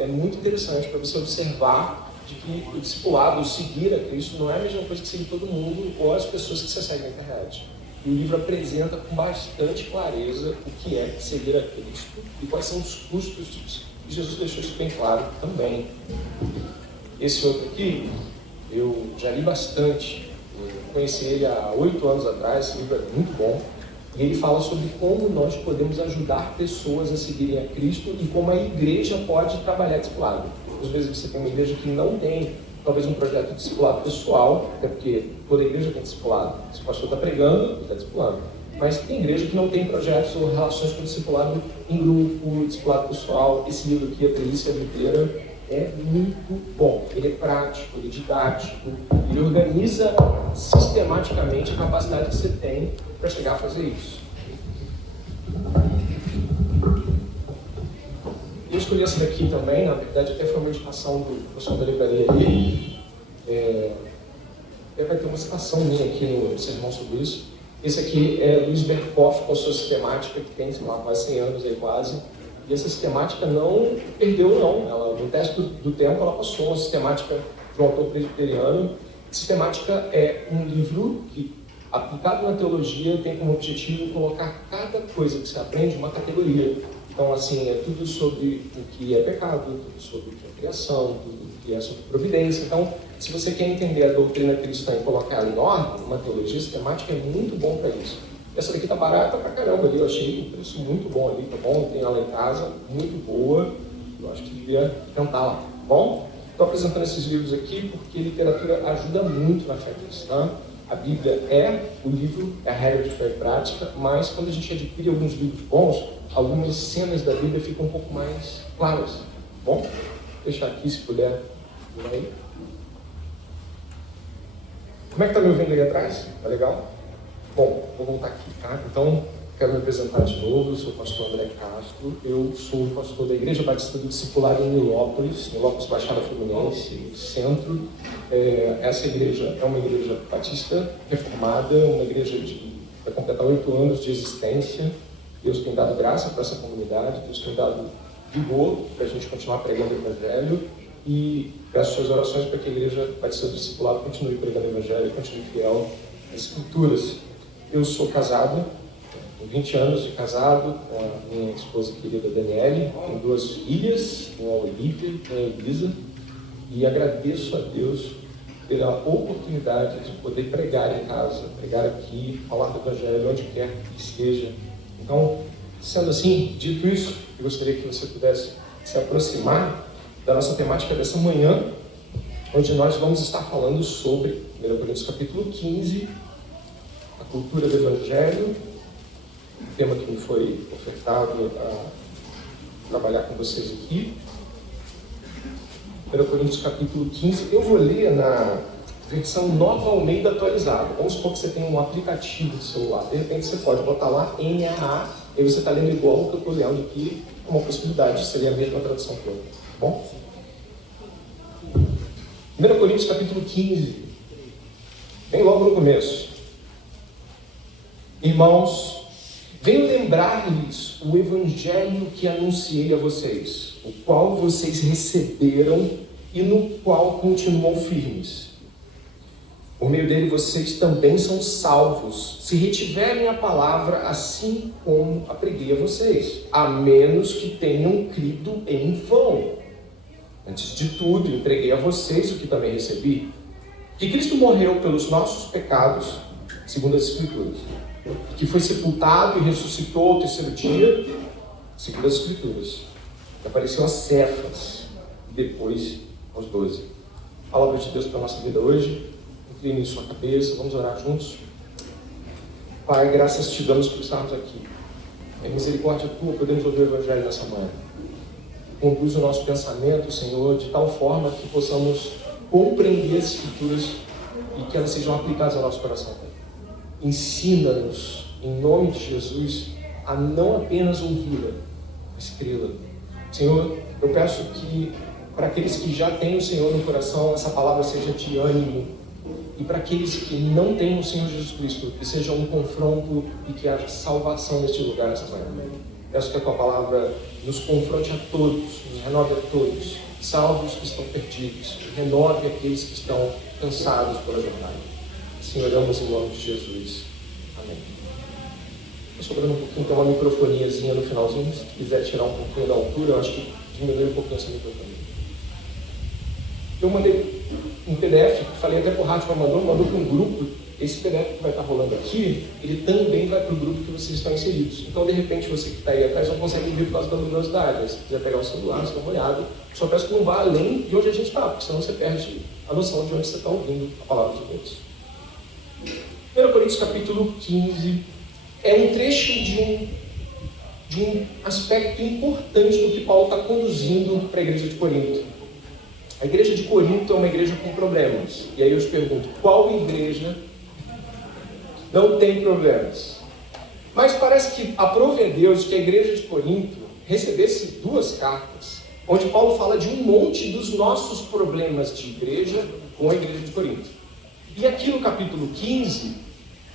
é muito interessante para você observar de que o discipulado, o seguir a Cristo, não é a mesma coisa que seguir todo mundo ou as pessoas que você segue na internet. E o livro apresenta com bastante clareza o que é seguir a Cristo e quais são os custos disso. E Jesus deixou isso bem claro também. Esse outro aqui, eu já li bastante. Eu conheci ele há 8 anos atrás, esse livro é muito bom. E ele fala sobre como nós podemos ajudar pessoas a seguirem a Cristo e como a igreja pode trabalhar discipulado. Às vezes você tem uma igreja que não tem, talvez, um projeto de discipulado pessoal, até porque toda igreja tem discipulado. Se o pastor está pregando, ele está discipulando. Mas tem igreja que não tem projetos ou relações com discipulado em grupo, discipulado pessoal. Esse livro aqui, A Delícia Videira, é muito bom. Ele é prático, ele é didático, ele organiza sistematicamente a capacidade que você tem para chegar a fazer isso. Eu escolhi essa daqui também, na verdade até foi uma indicação do pessoal da livraria ali. Vai ter uma citação minha aqui no sermão sobre isso. Esse aqui é Luiz Berkoff com a sua sistemática, que tem, sei lá, quase 100 anos aí quase. E essa sistemática não perdeu, não. Ela, no teste do tempo, ela passou uma sistemática de um autor presbiteriano. Sistemática é um livro que, aplicado na teologia, tem como objetivo colocar cada coisa que você aprende em uma categoria. Então, assim, é tudo sobre o que é pecado, tudo sobre o que é criação, tudo o que é sobre providência. Então, se você quer entender a doutrina cristã e colocar ela em ordem, uma teologia sistemática é muito bom para isso. Essa daqui tá barata pra caramba ali, eu achei um preço muito bom ali, tá bom? Tem ela em casa, muito boa. Eu acho que devia tentar lá, tá bom? Estou apresentando esses livros aqui porque literatura ajuda muito na fé cristã. A Bíblia é o livro, é a regra de fé e prática, mas quando a gente adquire alguns livros bons, algumas cenas da Bíblia ficam um pouco mais claras, tá bom? Vou deixar aqui, se puder, por aí. Como é que tá me ouvindo aí atrás? Tá legal? Bom, vou voltar aqui, tá? Então, quero me apresentar de novo. Eu sou o pastor André Castro. Eu sou o pastor da Igreja Batista do Discipulado em Nilópolis, Baixada Fluminense, centro. Essa igreja é uma igreja batista reformada, uma igreja que vai completar 8 anos de existência. Deus tem dado graça para essa comunidade, Deus tem dado vigor para a gente continuar pregando o Evangelho. E peço suas orações para que a Igreja Batista do Discipulado continue pregando o Evangelho e continue fiel às Escrituras. Eu sou casado, tenho 20 anos de casado com a minha esposa querida Daniele, tenho 2 filhas, uma Olivia e uma Elisa, e agradeço a Deus pela oportunidade de poder pregar em casa, pregar aqui, falar do Evangelho onde quer que esteja. Então, sendo assim, dito isso, eu gostaria que você pudesse se aproximar da nossa temática dessa manhã, onde nós vamos estar falando sobre 1 Coríntios capítulo 15, a cultura do Evangelho, o tema que me foi ofertado a trabalhar com vocês aqui. 1 Coríntios capítulo 15, eu vou ler na versão Nova Almeida atualizada. Vamos supor que você tem um aplicativo de celular, de repente você pode botar lá NAA, e você está lendo igual o que eu estou lendo aqui, é uma possibilidade, seria a mesma tradução toda, tá bom? 1 Coríntios capítulo 15, bem logo no começo. Irmãos, venho lembrar-lhes o evangelho que anunciei a vocês, o qual vocês receberam e no qual continuam firmes. Por meio dele vocês também são salvos, se retiverem a palavra assim como a preguei a vocês, a menos que tenham crido em vão. Antes de tudo, entreguei a vocês o que também recebi, que Cristo morreu pelos nossos pecados, segundo as Escrituras, que foi sepultado e ressuscitou ao 3º dia, segundo as Escrituras, que apareceu a Cefas, e depois aos 12. Palavra de Deus para a nossa vida hoje. Incline em sua cabeça, vamos orar juntos. Pai, graças te damos por estarmos aqui. É misericórdia tua, podemos ouvir o Evangelho nessa manhã. Conduz o nosso pensamento, Senhor, de tal forma que possamos compreender as Escrituras e que elas sejam aplicadas ao nosso coração. Ensina-nos, em nome de Jesus, a não apenas ouvi-la, mas crê-la. Senhor, eu peço que para aqueles que já têm o Senhor no coração, essa palavra seja de ânimo. E para aqueles que não têm o Senhor Jesus Cristo, que seja um confronto e que haja salvação neste lugar, nessa manhã. Peço que a Tua palavra nos confronte a todos, nos renove a todos. Salve os que estão perdidos, renove aqueles que estão cansados pela jornada. Assim oramos em nome de Jesus. Amém. Estou sobrando um pouquinho, tem uma microfoniazinha no finalzinho. Se quiser tirar um pouquinho da altura, eu acho que diminui um pouquinho essa microfonia. Eu mandei um PDF, falei até para o Rádio, mandou para um grupo. Esse PDF que vai estar rolando aqui, ele também vai para o grupo que vocês estão inseridos. Então, de repente, você que está aí atrás não consegue ver por causa da luminosidade. Se quiser pegar o celular, você dá uma olhada. Só peço que não vá além de onde a gente está, porque senão você perde a noção de onde você está ouvindo a palavra de Deus. 1 Coríntios capítulo 15 é um trecho de um aspecto importante do que Paulo está conduzindo para a igreja de Corinto. A igreja de Corinto é uma igreja com problemas. E aí eu te pergunto, qual igreja não tem problemas? Mas parece que aprove a Deus que a igreja de Corinto recebesse 2 cartas, onde Paulo fala de um monte dos nossos problemas de igreja com a igreja de Corinto. E aqui no capítulo 15,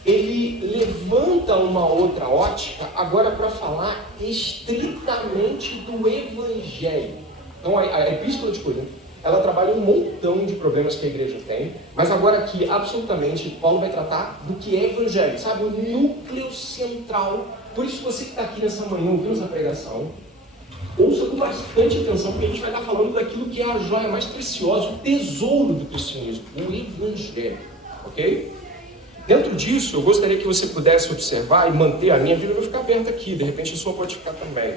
ele levanta uma outra ótica, agora para falar estritamente do Evangelho. Então a Epístola de Corinto, ela trabalha um montão de problemas que a igreja tem, mas agora aqui, absolutamente, Paulo vai tratar do que é Evangelho, sabe? O núcleo central. Por isso, você que está aqui nessa manhã ouvindo essa pregação, ouça com bastante atenção, porque a gente vai estar falando daquilo que é a joia mais preciosa, o tesouro do cristianismo, o Evangelho, ok? Dentro disso, eu gostaria que você pudesse observar e manter, a minha Bíblia vai ficar aberta aqui, de repente a sua pode ficar também.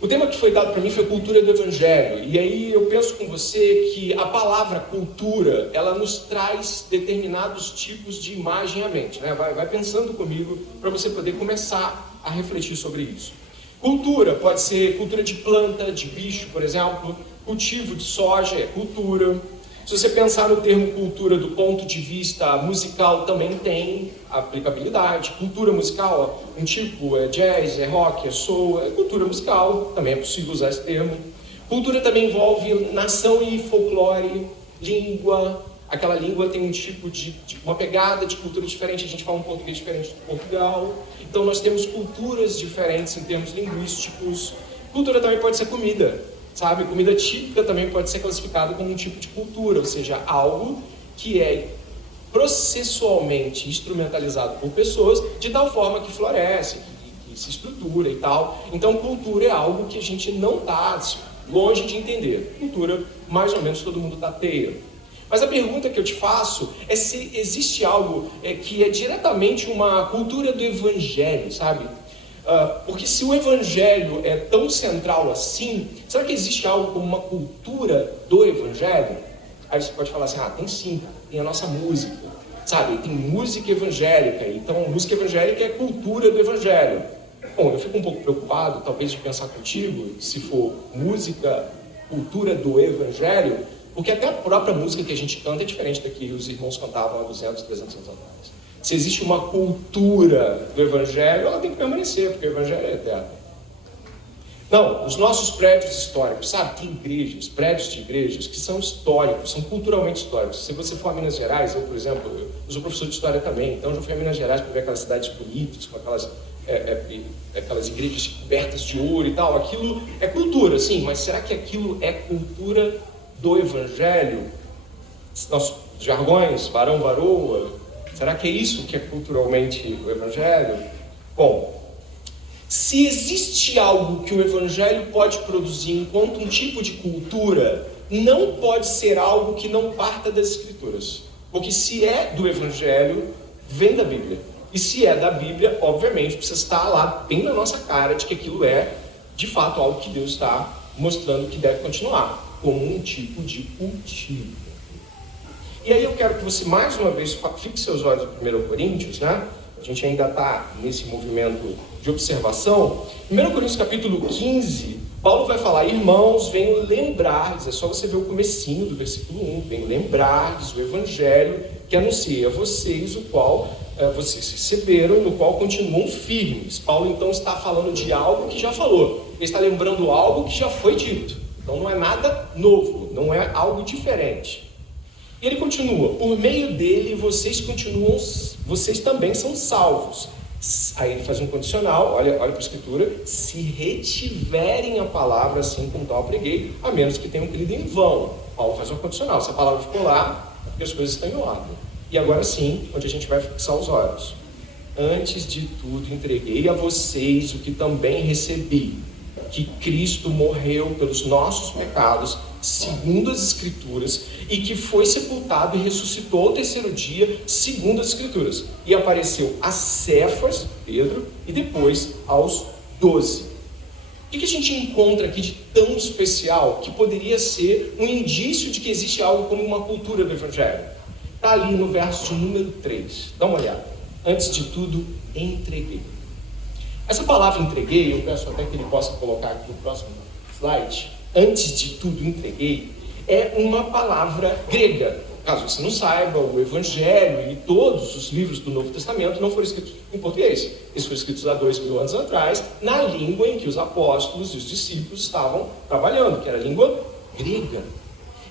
O tema que foi dado para mim foi cultura do Evangelho, e aí eu penso com você que a palavra cultura, ela nos traz determinados tipos de imagem à mente, né? Vai pensando comigo para você poder começar a refletir sobre isso. Cultura pode ser cultura de planta, de bicho, por exemplo, cultivo de soja é cultura. Se você pensar no termo cultura do ponto de vista musical, também tem aplicabilidade. Cultura musical, um tipo é jazz, é rock, é soul, é cultura musical, também é possível usar esse termo. Cultura também envolve nação e folclore, língua. Aquela língua tem um tipo de uma pegada de cultura diferente, a gente fala um português diferente de Portugal. Então nós temos culturas diferentes em termos linguísticos. Cultura também pode ser comida. Sabe, comida típica também pode ser classificada como um tipo de cultura, ou seja, algo que é processualmente instrumentalizado por pessoas de tal forma que floresce, que se estrutura e tal. Então, cultura é algo que a gente não está longe de entender. Cultura, mais ou menos, todo mundo está teia. Mas a pergunta que eu te faço é se existe algo que é diretamente uma cultura do Evangelho, sabe? Porque se o Evangelho é tão central assim, será que existe algo como uma cultura do Evangelho? Aí você pode falar assim, tem sim, tem a nossa música, sabe? Tem música evangélica, então música evangélica é cultura do Evangelho. Bom, eu fico um pouco preocupado, talvez, de pensar contigo, se for música, cultura do Evangelho, porque até a própria música que a gente canta é diferente da que os irmãos cantavam há 200, 300 anos atrás. Se existe uma cultura do Evangelho, ela tem que permanecer, porque o Evangelho é eterno. Não, os nossos prédios históricos, sabe? Tem igrejas, prédios de igrejas que são históricos, são culturalmente históricos. Se você for a Minas Gerais, eu, por exemplo, eu sou professor de história também, então eu já fui a Minas Gerais para ver aquelas cidades bonitas, com aquelas igrejas cobertas de ouro e tal. Aquilo é cultura, sim, mas será que aquilo é cultura do Evangelho? Nossos jargões, varão, varoa, será que é isso que é culturalmente o Evangelho? Bom, se existe algo que o Evangelho pode produzir enquanto um tipo de cultura, não pode ser algo que não parta das Escrituras. Porque se é do Evangelho, vem da Bíblia. E se é da Bíblia, obviamente, precisa estar lá bem na nossa cara de que aquilo é, de fato, algo que Deus está mostrando que deve continuar, como um tipo de cultivo. E aí eu quero que você, mais uma vez, fixe seus olhos no 1 Coríntios, né? A gente ainda está nesse movimento de observação. 1 Coríntios capítulo 15, Paulo vai falar, irmãos, venho lembrar-lhes, é só você ver o comecinho do versículo 1, venho lembrar-lhes o Evangelho que anunciei a vocês, o qual vocês receberam, no qual continuam firmes. Paulo então está falando de algo que já falou, ele está lembrando algo que já foi dito. Então não é nada novo, não é algo diferente. Ele continua, por meio dele vocês também são salvos, Aí ele faz um condicional, olha para a escritura, se retiverem a palavra assim como tal preguei, a menos que tenham crido em vão. Paulo faz um condicional, se a palavra ficou lá, é porque as coisas estão em ordem. E agora sim, onde a gente vai fixar os olhos. Antes de tudo, entreguei a vocês o que também recebi, que Cristo morreu pelos nossos pecados, segundo as Escrituras, e que foi sepultado e ressuscitou ao terceiro dia, segundo as Escrituras, e apareceu a Cefas, Pedro, e depois aos 12. O que a gente encontra aqui de tão especial, que poderia ser um indício de que existe algo como uma cultura do Evangelho? Está ali no verso de número 3, dá uma olhada. Antes de tudo, entreguei. Essa palavra entreguei, eu peço até que ele possa colocar aqui no próximo slide. Antes de tudo, entreguei, é uma palavra grega. Caso você não saiba, o Evangelho e todos os livros do Novo Testamento não foram escritos em português. Eles foram escritos há 2000 anos atrás, na língua em que os apóstolos e os discípulos estavam trabalhando, que era a língua grega.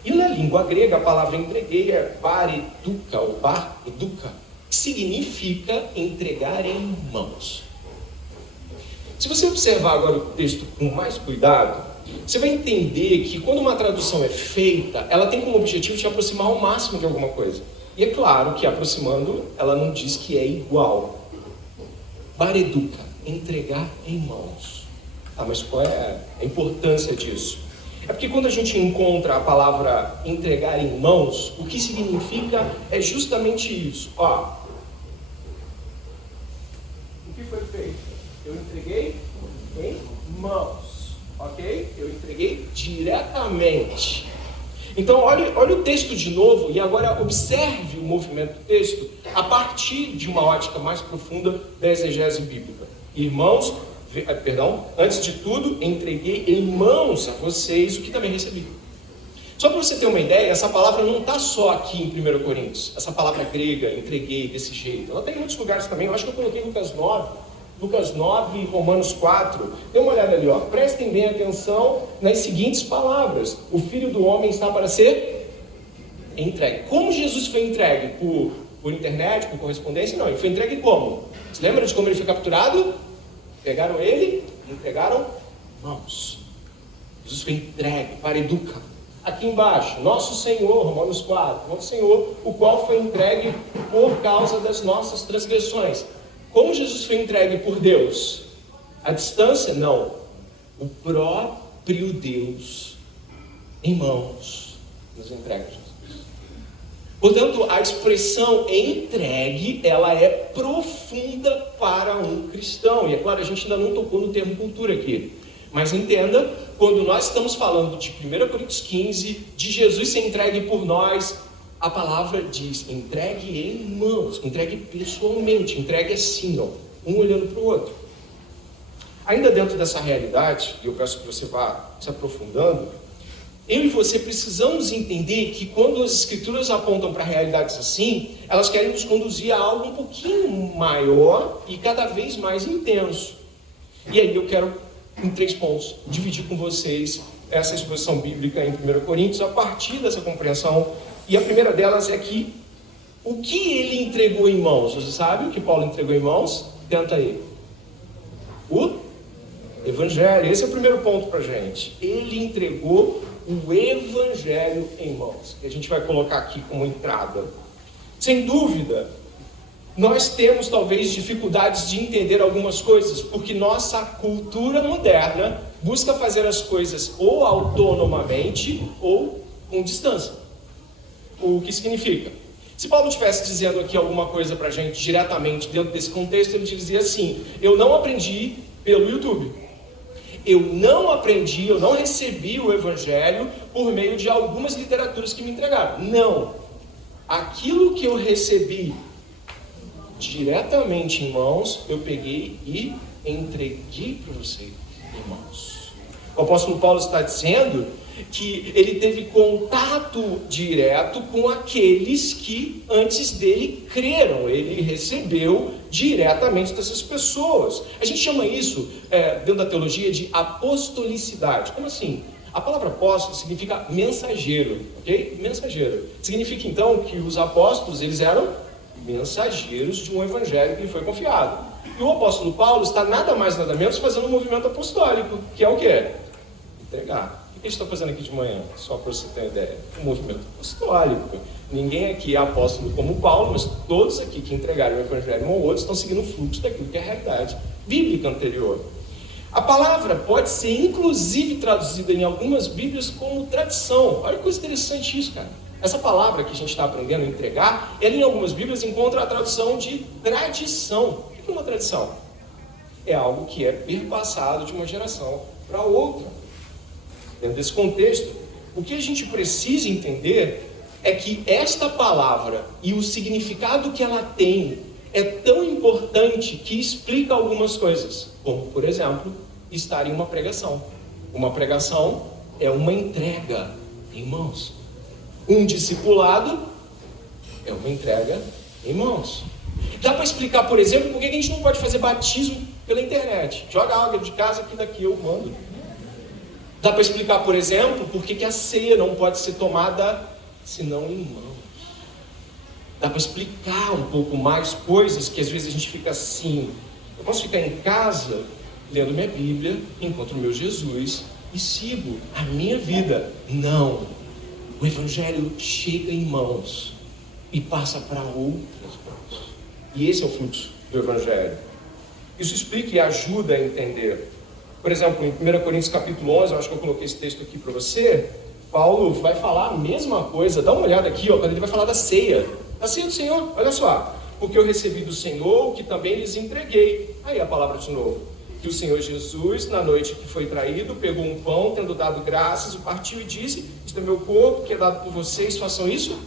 E na língua grega, a palavra entreguei é bareduca, ou bareduca, que significa entregar em mãos. Se você observar agora o texto com mais cuidado, você vai entender que quando uma tradução é feita, ela tem como objetivo te aproximar ao máximo de alguma coisa. E é claro que aproximando, ela não diz que é igual. Bareduca, entregar em mãos. Ah, mas qual é a importância disso? É porque quando a gente encontra a palavra entregar em mãos, o que significa é justamente isso. Ó, o que foi feito? Eu entreguei em mãos, ok? Eu entreguei diretamente. Então, olha o texto de novo e agora observe o movimento do texto a partir de uma ótica mais profunda da exegese bíblica. Irmãos, antes de tudo, entreguei em mãos a vocês o que também recebi. Só para você ter uma ideia, essa palavra não está só aqui em 1 Coríntios. Essa palavra grega, entreguei desse jeito. Ela está em outros lugares também. Eu acho que eu coloquei Lucas 9 e Romanos 4. Dê uma olhada ali, ó. Prestem bem atenção nas seguintes palavras. O Filho do Homem está para ser entregue. Como Jesus foi entregue? Por internet, por correspondência? Não, ele foi entregue como? Você lembra de como ele foi capturado? Pegaram ele e entregaram mãos. Jesus foi entregue para educar. Aqui embaixo, nosso Senhor, Romanos 4, nosso Senhor, o qual foi entregue por causa das nossas transgressões. Como Jesus foi entregue por Deus? À distância? Não. O próprio Deus, em mãos, nos entrega Jesus. Portanto, a expressão entregue, ela é profunda para um cristão. E é claro, a gente ainda não tocou no termo cultura aqui. Mas entenda, quando nós estamos falando de 1 Coríntios 15, de Jesus ser entregue por nós, a palavra diz, entregue em mãos, entregue pessoalmente, entregue assim, ó, um olhando para o outro. Ainda dentro dessa realidade, e eu peço que você vá se aprofundando, eu e você precisamos entender que quando as Escrituras apontam para realidades assim, elas querem nos conduzir a algo um pouquinho maior e cada vez mais intenso. E aí eu quero, em 3 pontos, dividir com vocês essa exposição bíblica em 1 Coríntios a partir dessa compreensão. E a primeira delas é que o que ele entregou em mãos? Você sabe o que Paulo entregou em mãos? Tenta aí. O Evangelho. Esse é o primeiro ponto para a gente. Ele entregou o Evangelho em mãos. Que a gente vai colocar aqui como entrada. Sem dúvida, nós temos talvez dificuldades de entender algumas coisas, porque nossa cultura moderna busca fazer as coisas ou autonomamente ou com distância. O que significa? Se Paulo estivesse dizendo aqui alguma coisa para a gente diretamente dentro desse contexto, ele dizia assim: eu não aprendi pelo YouTube. Eu não recebi o Evangelho por meio de algumas literaturas que me entregaram. Não. Aquilo que eu recebi diretamente em mãos, eu peguei e entreguei para vocês, irmãos. O apóstolo Paulo está dizendo que ele teve contato direto com aqueles que antes dele creram. Ele recebeu diretamente dessas pessoas. A gente chama isso, dentro da teologia, de apostolicidade. Como assim? A palavra apóstolo significa mensageiro, ok? Mensageiro. Significa então que os apóstolos, eles eram mensageiros de um evangelho que lhe foi confiado. E o apóstolo Paulo está nada mais nada menos fazendo um movimento apostólico, que é o quê? Entregar. O que ele está fazendo aqui de manhã? Só para você ter uma ideia. Um movimento apostólico. Ninguém aqui é apóstolo como Paulo, mas todos aqui que entregaram o evangelho um ao outro estão seguindo o fluxo daquilo que é a realidade bíblica anterior. A palavra pode ser inclusive traduzida em algumas bíblias como tradição. Olha que coisa interessante isso, cara. Essa palavra que a gente está aprendendo a entregar, ela em algumas bíblias encontra a tradução de tradição. O que é uma tradição? É algo que é perpassado de uma geração para outra. Dentro desse contexto, o que a gente precisa entender é que esta palavra e o significado que ela tem é tão importante que explica algumas coisas, como, por exemplo, estar em uma pregação. Uma pregação é uma entrega em mãos. Um discipulado é uma entrega em mãos. Dá para explicar, por exemplo, por que a gente não pode fazer batismo pela internet. Joga água de casa aqui daqui eu mando. Dá para explicar, por exemplo, por que a ceia não pode ser tomada senão em mãos. Dá para explicar um pouco mais coisas que às vezes a gente fica assim. Eu posso ficar em casa lendo minha Bíblia, encontro o meu Jesus e sigo a minha vida. Não. O Evangelho chega em mãos e passa para outras mãos. E esse é o fluxo do Evangelho. Isso explica e ajuda a entender. Por exemplo, em 1 Coríntios capítulo 11, eu acho que eu coloquei esse texto aqui para você, Paulo vai falar a mesma coisa. Dá uma olhada aqui, ó, quando ele vai falar da ceia. A ceia do Senhor, olha só. Porque eu recebi do Senhor o que também lhes entreguei. Aí a palavra de novo. Que o Senhor Jesus, na noite que foi traído, pegou um pão, tendo dado graças, o partiu e disse: isto é meu corpo, que é dado por vocês, façam isso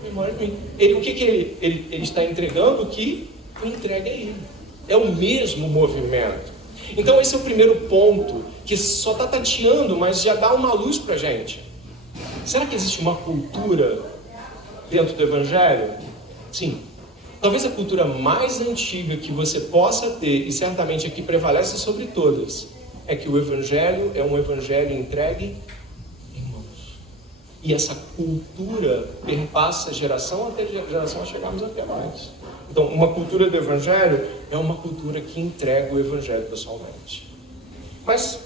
em memória de mim. O que ele está entregando? O que foi entregue a ele. É o mesmo movimento. Então esse é o primeiro ponto, que só está tateando, mas já dá uma luz para a gente. Será que existe uma cultura dentro do Evangelho? Sim. Talvez a cultura mais antiga que você possa ter, e certamente aqui prevalece sobre todas, é que o Evangelho é um Evangelho entregue em mãos. E essa cultura perpassa geração até geração a chegarmos até nós. Então, uma cultura do Evangelho é uma cultura que entrega o Evangelho pessoalmente. Mas,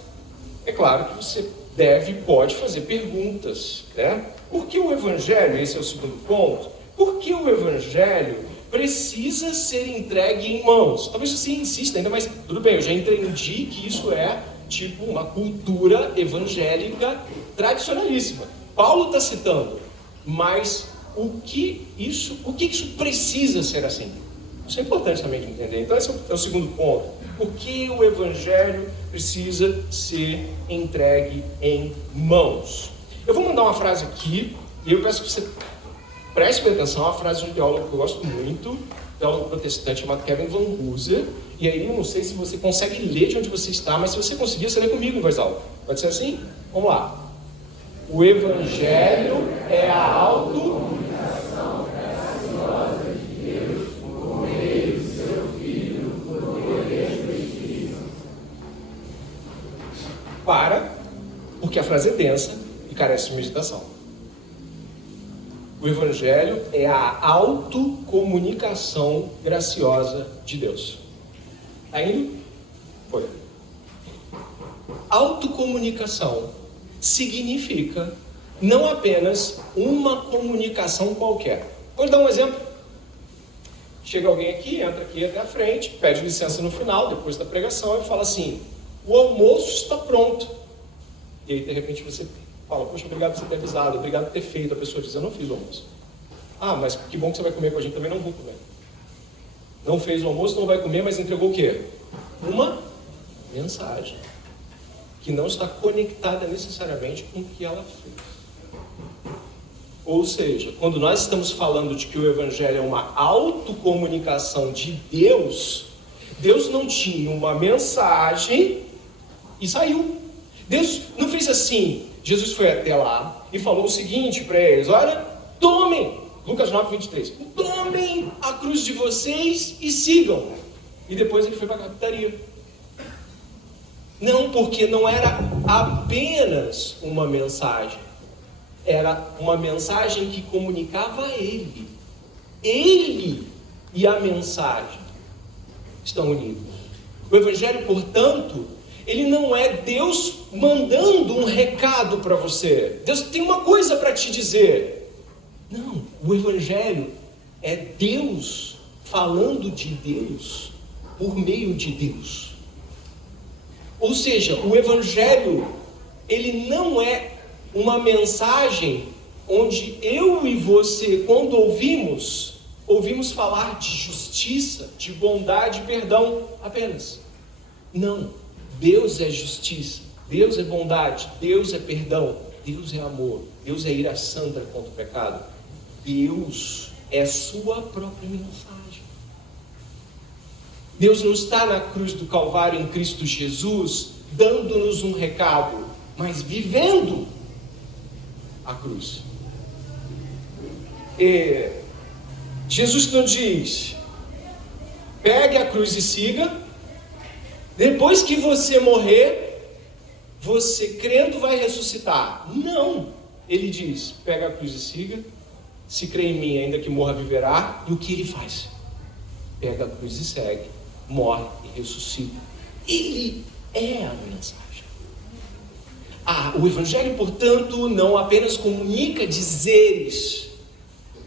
é claro que você deve e pode fazer perguntas, né? Por que o Evangelho, esse é o segundo ponto, por que o Evangelho precisa ser entregue em mãos? Talvez você insista ainda, mas tudo bem, eu já entendi que isso é tipo uma cultura evangélica tradicionalíssima. Paulo está citando, mas o que isso precisa ser assim? Isso é importante também de entender. Então esse é o segundo ponto. Por que o Evangelho precisa ser entregue em mãos? Eu vou mandar uma frase aqui, e eu peço que você preste atenção, a frase de um teólogo que eu gosto muito, teólogo protestante chamado Kevin Van Hooser. E aí eu não sei se você consegue ler de onde você está, mas se você conseguir, você lê comigo em voz alta. Pode ser assim? Vamos lá. O Evangelho é a autocomunicação graciosa de Deus por meio do seu Filho, por poder do Espírito. Para, porque a frase é densa e carece de meditação. O Evangelho é a autocomunicação graciosa de Deus. Está indo? Foi. Autocomunicação significa não apenas uma comunicação qualquer. Vou dar um exemplo. Chega alguém aqui, entra aqui até a frente, pede licença no final, depois da pregação, e fala assim: o almoço está pronto. E aí, de repente, você fala: poxa, obrigado por você ter avisado, obrigado por ter feito. A pessoa diz: eu não fiz o almoço. Ah, mas que bom que você vai comer com a gente. Também não vou comer. Não fez o almoço, não vai comer, mas entregou o quê? Uma mensagem que não está conectada necessariamente com o que ela fez. Ou seja, quando nós estamos falando de que o Evangelho é uma autocomunicação de Deus, Deus não tinha uma mensagem e saiu. Deus não fez assim. Jesus foi até lá e falou o seguinte para eles: olha, tomem, Lucas 9, 23, tomem a cruz de vocês e sigam. E depois ele foi para a capitaria. Não, porque não era apenas uma mensagem. Era uma mensagem que comunicava a ele. Ele e a mensagem. estão unidos. O Evangelho, portanto, ele não é Deus mandando um recado para você. Deus tem uma coisa para te dizer. Não, o Evangelho é Deus falando de Deus por meio de Deus. Ou seja, o Evangelho, ele não é uma mensagem onde eu e você, quando ouvimos falar de justiça, de bondade e perdão apenas. Não, Deus é justiça, Deus é bondade, Deus é perdão, Deus é amor, Deus é ira santa contra o pecado. Deus é sua própria mensagem. Deus não está na cruz do Calvário em Cristo Jesus dando-nos um recado, mas vivendo a cruz. Jesus não diz: pegue a cruz e siga. Depois que você morrer, você crendo vai ressuscitar. Não. Ele diz: pega a cruz e siga. Se crê em mim, ainda que morra, viverá. E o que ele faz? Pega a cruz e segue. Morre e ressuscita. Ele é a mensagem. O Evangelho, portanto, não apenas comunica dizeres,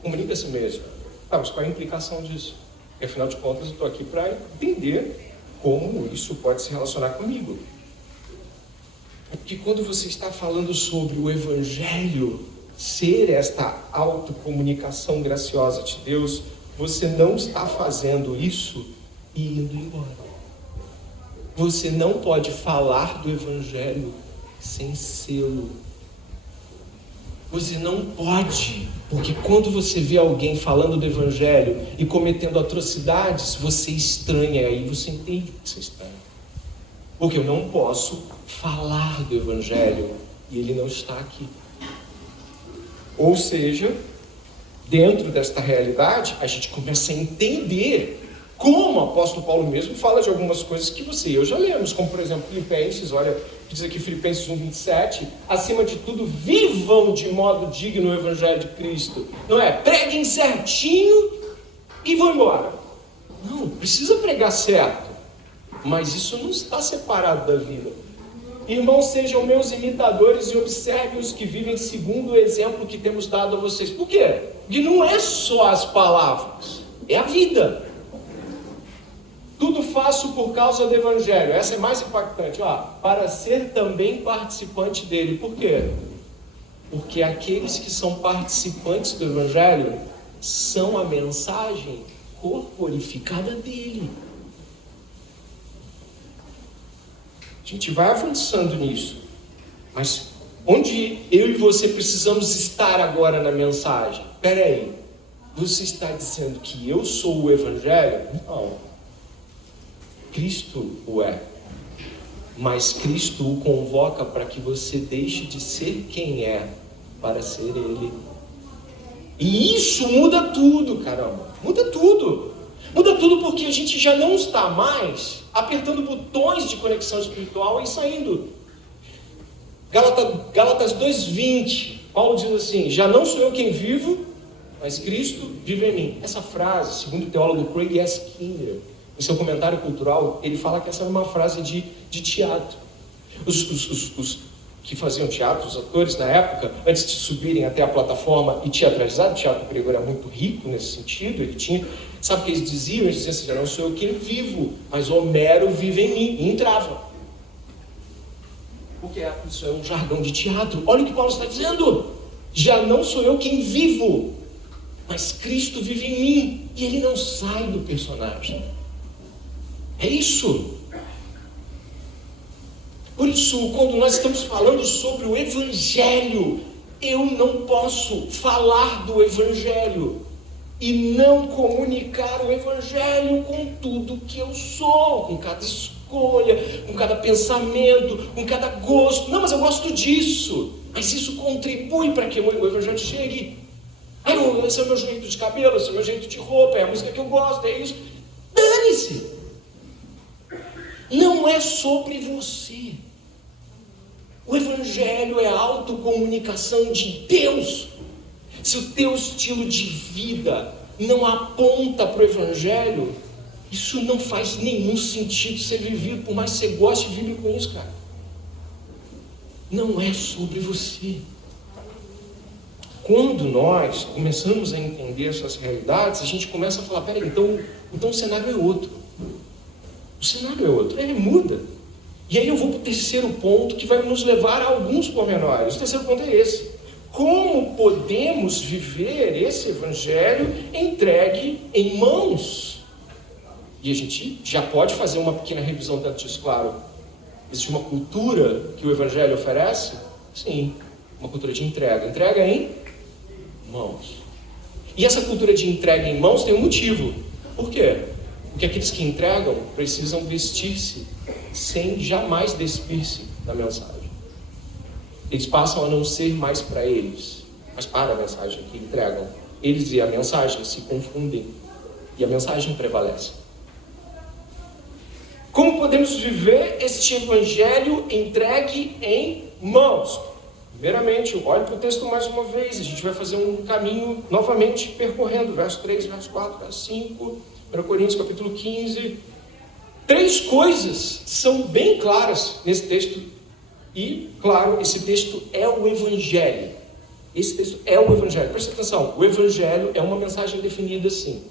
comunica a si mesmo. Mas qual é a implicação disso? Porque, afinal de contas, eu estou aqui para entender como isso pode se relacionar comigo. Porque quando você está falando sobre o Evangelho ser esta autocomunicação graciosa de Deus, você não está fazendo isso e indo embora. Você não pode falar do Evangelho sem sê-lo. Você não pode, porque quando você vê alguém falando do Evangelho e cometendo atrocidades, você estranha, e aí você entende o que você estranha. Porque eu não posso falar do Evangelho e ele não está aqui. Ou seja, dentro desta realidade, a gente começa a entender como o apóstolo Paulo mesmo fala de algumas coisas que você e eu já lemos, como por exemplo Filipenses, olha, diz aqui Filipenses 1:27, acima de tudo, vivam de modo digno o Evangelho de Cristo. Não é, preguem certinho e vão embora. Não, precisa pregar certo, mas isso não está separado da vida. Irmãos, sejam meus imitadores e observem os que vivem segundo o exemplo que temos dado a vocês. Por quê? Porque não é só as palavras, é a vida. Tudo faço por causa do Evangelho. Essa é mais impactante. Para ser também participante dele. Por quê? Porque aqueles que são participantes do Evangelho são a mensagem corporificada dele. A gente vai avançando nisso. Mas onde eu e você precisamos estar agora na mensagem? Espera aí. Você está dizendo que eu sou o Evangelho? Não. Cristo o é, mas Cristo o convoca para que você deixe de ser quem é, para ser Ele. E isso muda tudo, caramba, muda tudo. Muda tudo porque a gente já não está mais apertando botões de conexão espiritual e saindo. Gálatas 2:20, Paulo diz assim: já não sou eu quem vivo, mas Cristo vive em mim. Essa frase, segundo o teólogo Craig S. Kinder, no seu comentário cultural, ele fala que essa é uma frase de teatro. Os que faziam teatro, os atores na época, antes de subirem até a plataforma e teatralizar, o teatro grego era muito rico nesse sentido, ele tinha, sabe o que eles diziam? Eles diziam assim: já não sou eu quem vivo, mas Homero vive em mim, e entrava. Porque isso é um jargão de teatro. Olha o que Paulo está dizendo: já não sou eu quem vivo, mas Cristo vive em mim, e ele não sai do personagem. É isso. Por isso, quando nós estamos falando sobre o Evangelho, eu não posso falar do Evangelho e não comunicar o Evangelho com tudo que eu sou, com cada escolha, com cada pensamento, com cada gosto. Não, mas eu gosto disso. Mas isso contribui para que o Evangelho chegue. Esse é o meu jeito de cabelo, esse é o meu jeito de roupa, é a música que eu gosto, é isso. Dane-se. Não é sobre você. O Evangelho é a autocomunicação de Deus. Se o teu estilo de vida não aponta para o Evangelho, Isso não faz nenhum sentido ser vivido, por mais que você goste de viver com isso, cara. Não é sobre você. Quando nós começamos a entender essas realidades, a gente começa a falar, peraí, então o cenário é outro. O cenário é outro, ele muda. E aí eu vou para o terceiro ponto, que vai nos levar a alguns pormenores. O terceiro ponto é esse. Como podemos viver esse evangelho entregue em mãos? E a gente já pode fazer uma pequena revisão dentro disso, claro. Existe uma cultura que o evangelho oferece? Sim, uma cultura de entrega. Entrega em mãos. E essa cultura de entrega em mãos tem um motivo. Por quê? Porque aqueles que entregam precisam vestir-se sem jamais despir-se da mensagem. Eles passam a não ser mais para eles, mas para a mensagem que entregam. Eles e a mensagem se confundem e a mensagem prevalece. Como podemos viver este evangelho entregue em mãos? Primeiramente, olhe para o texto mais uma vez. A gente vai fazer um caminho novamente percorrendo. Verso 3, verso 4, verso 5, 1 Coríntios capítulo 15. 3 coisas são bem claras nesse texto. E, claro, esse texto é o evangelho. Esse texto é o evangelho. Presta atenção, o evangelho é uma mensagem definida assim.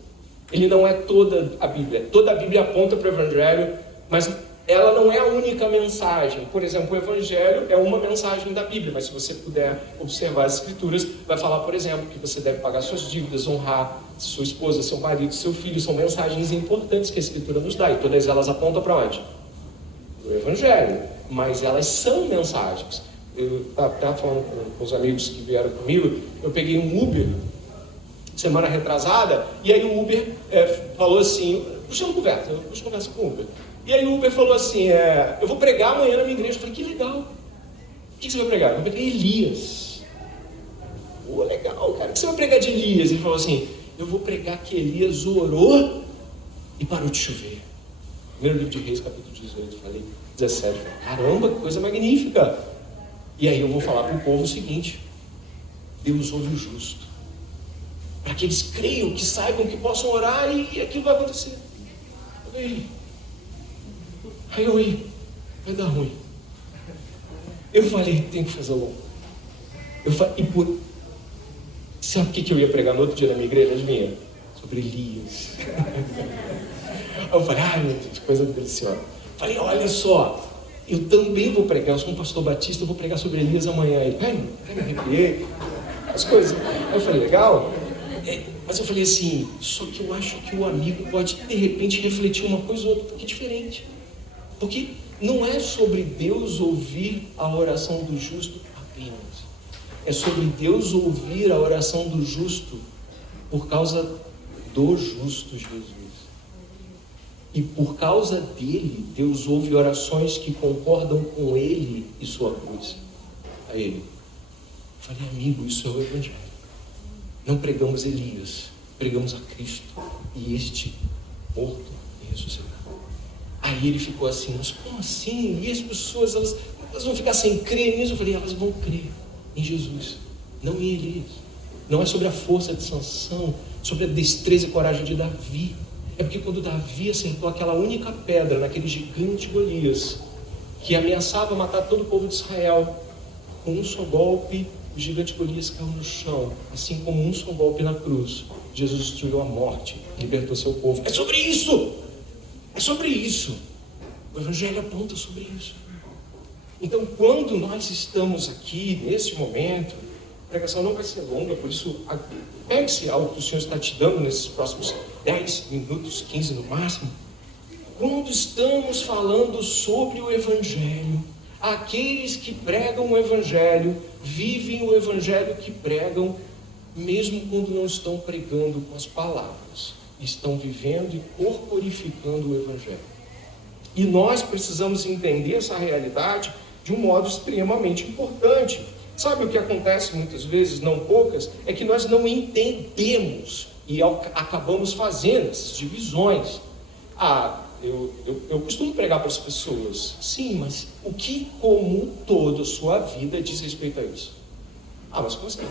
Ele não é toda a Bíblia. Toda a Bíblia aponta para o evangelho, mas ela não é a única mensagem. Por exemplo, o evangelho é uma mensagem da Bíblia, mas se você puder observar as escrituras, vai falar, por exemplo, que você deve pagar suas dívidas, honrar sua esposa, seu marido, seu filho. São mensagens importantes que a escritura nos dá, e todas elas apontam para onde? O evangelho. Mas elas são mensagens. Eu estava falando com os amigos que vieram comigo, eu peguei um Uber semana retrasada, e aí o Uber falou assim, puxando conversa com o Uber. E aí o Uber falou assim, eu vou pregar amanhã na minha igreja. Eu falei, que legal. O que você vai pregar? Eu vou pregar Elias. Pô, legal, cara. O que você vai pregar de Elias? Ele falou assim, eu vou pregar que Elias orou e parou de chover. Primeiro livro de Reis, capítulo 18, falei, 17. Falei, caramba, que coisa magnífica. E aí eu vou falar para o povo o seguinte, Deus ouve o justo. Para que eles creiam, que saibam, que possam orar e aquilo vai acontecer. Aí eu ia, vai dar ruim. Eu falei, tem que fazer logo. Sabe o que eu ia pregar no outro dia na minha igreja? Adivinha? Sobre Elias. Aí eu falei, ai meu Deus, coisa deliciosa. Falei, olha só, eu também vou pregar, eu sou um pastor batista, eu vou pregar sobre Elias amanhã. Ele, ai, me arrepiei. As coisas. Aí eu falei, legal? Mas eu falei assim, só que eu acho que o amigo pode, de repente, refletir uma coisa ou outra, porque é diferente. Porque não é sobre Deus ouvir a oração do justo apenas. É sobre Deus ouvir a oração do justo por causa do justo Jesus. E por causa dele, Deus ouve orações que concordam com ele e sua cruz. A ele. Eu falei, amigo, isso é o evangelho. Não pregamos Elias, pregamos a Cristo. E este morto e ressuscitado. Aí ele ficou assim, mas como assim? E as pessoas, elas vão ficar sem crer nisso? Eu falei, elas vão crer em Jesus, não em Elias. Não é sobre a força de Sansão, sobre a destreza e coragem de Davi. É porque quando Davi assentou aquela única pedra naquele gigante Golias, que ameaçava matar todo o povo de Israel, com um só golpe, o gigante Golias caiu no chão, assim como um só golpe na cruz. Jesus destruiu a morte, libertou seu povo. É sobre isso! É sobre isso. O evangelho aponta sobre isso. Então, quando nós estamos aqui, nesse momento, a pregação não vai ser longa, por isso, pegue-se algo que o Senhor está te dando nesses próximos 10 minutos, 15 no máximo. Quando estamos falando sobre o evangelho, aqueles que pregam o evangelho, vivem o evangelho que pregam, mesmo quando não estão pregando com as palavras. Estão vivendo e corporificando o evangelho. E nós precisamos entender essa realidade de um modo extremamente importante. Sabe o que acontece muitas vezes, não poucas, é que nós não entendemos e acabamos fazendo essas divisões. Eu costumo pregar para as pessoas, sim, mas o que como toda a sua vida diz respeito a isso? Mas como assim?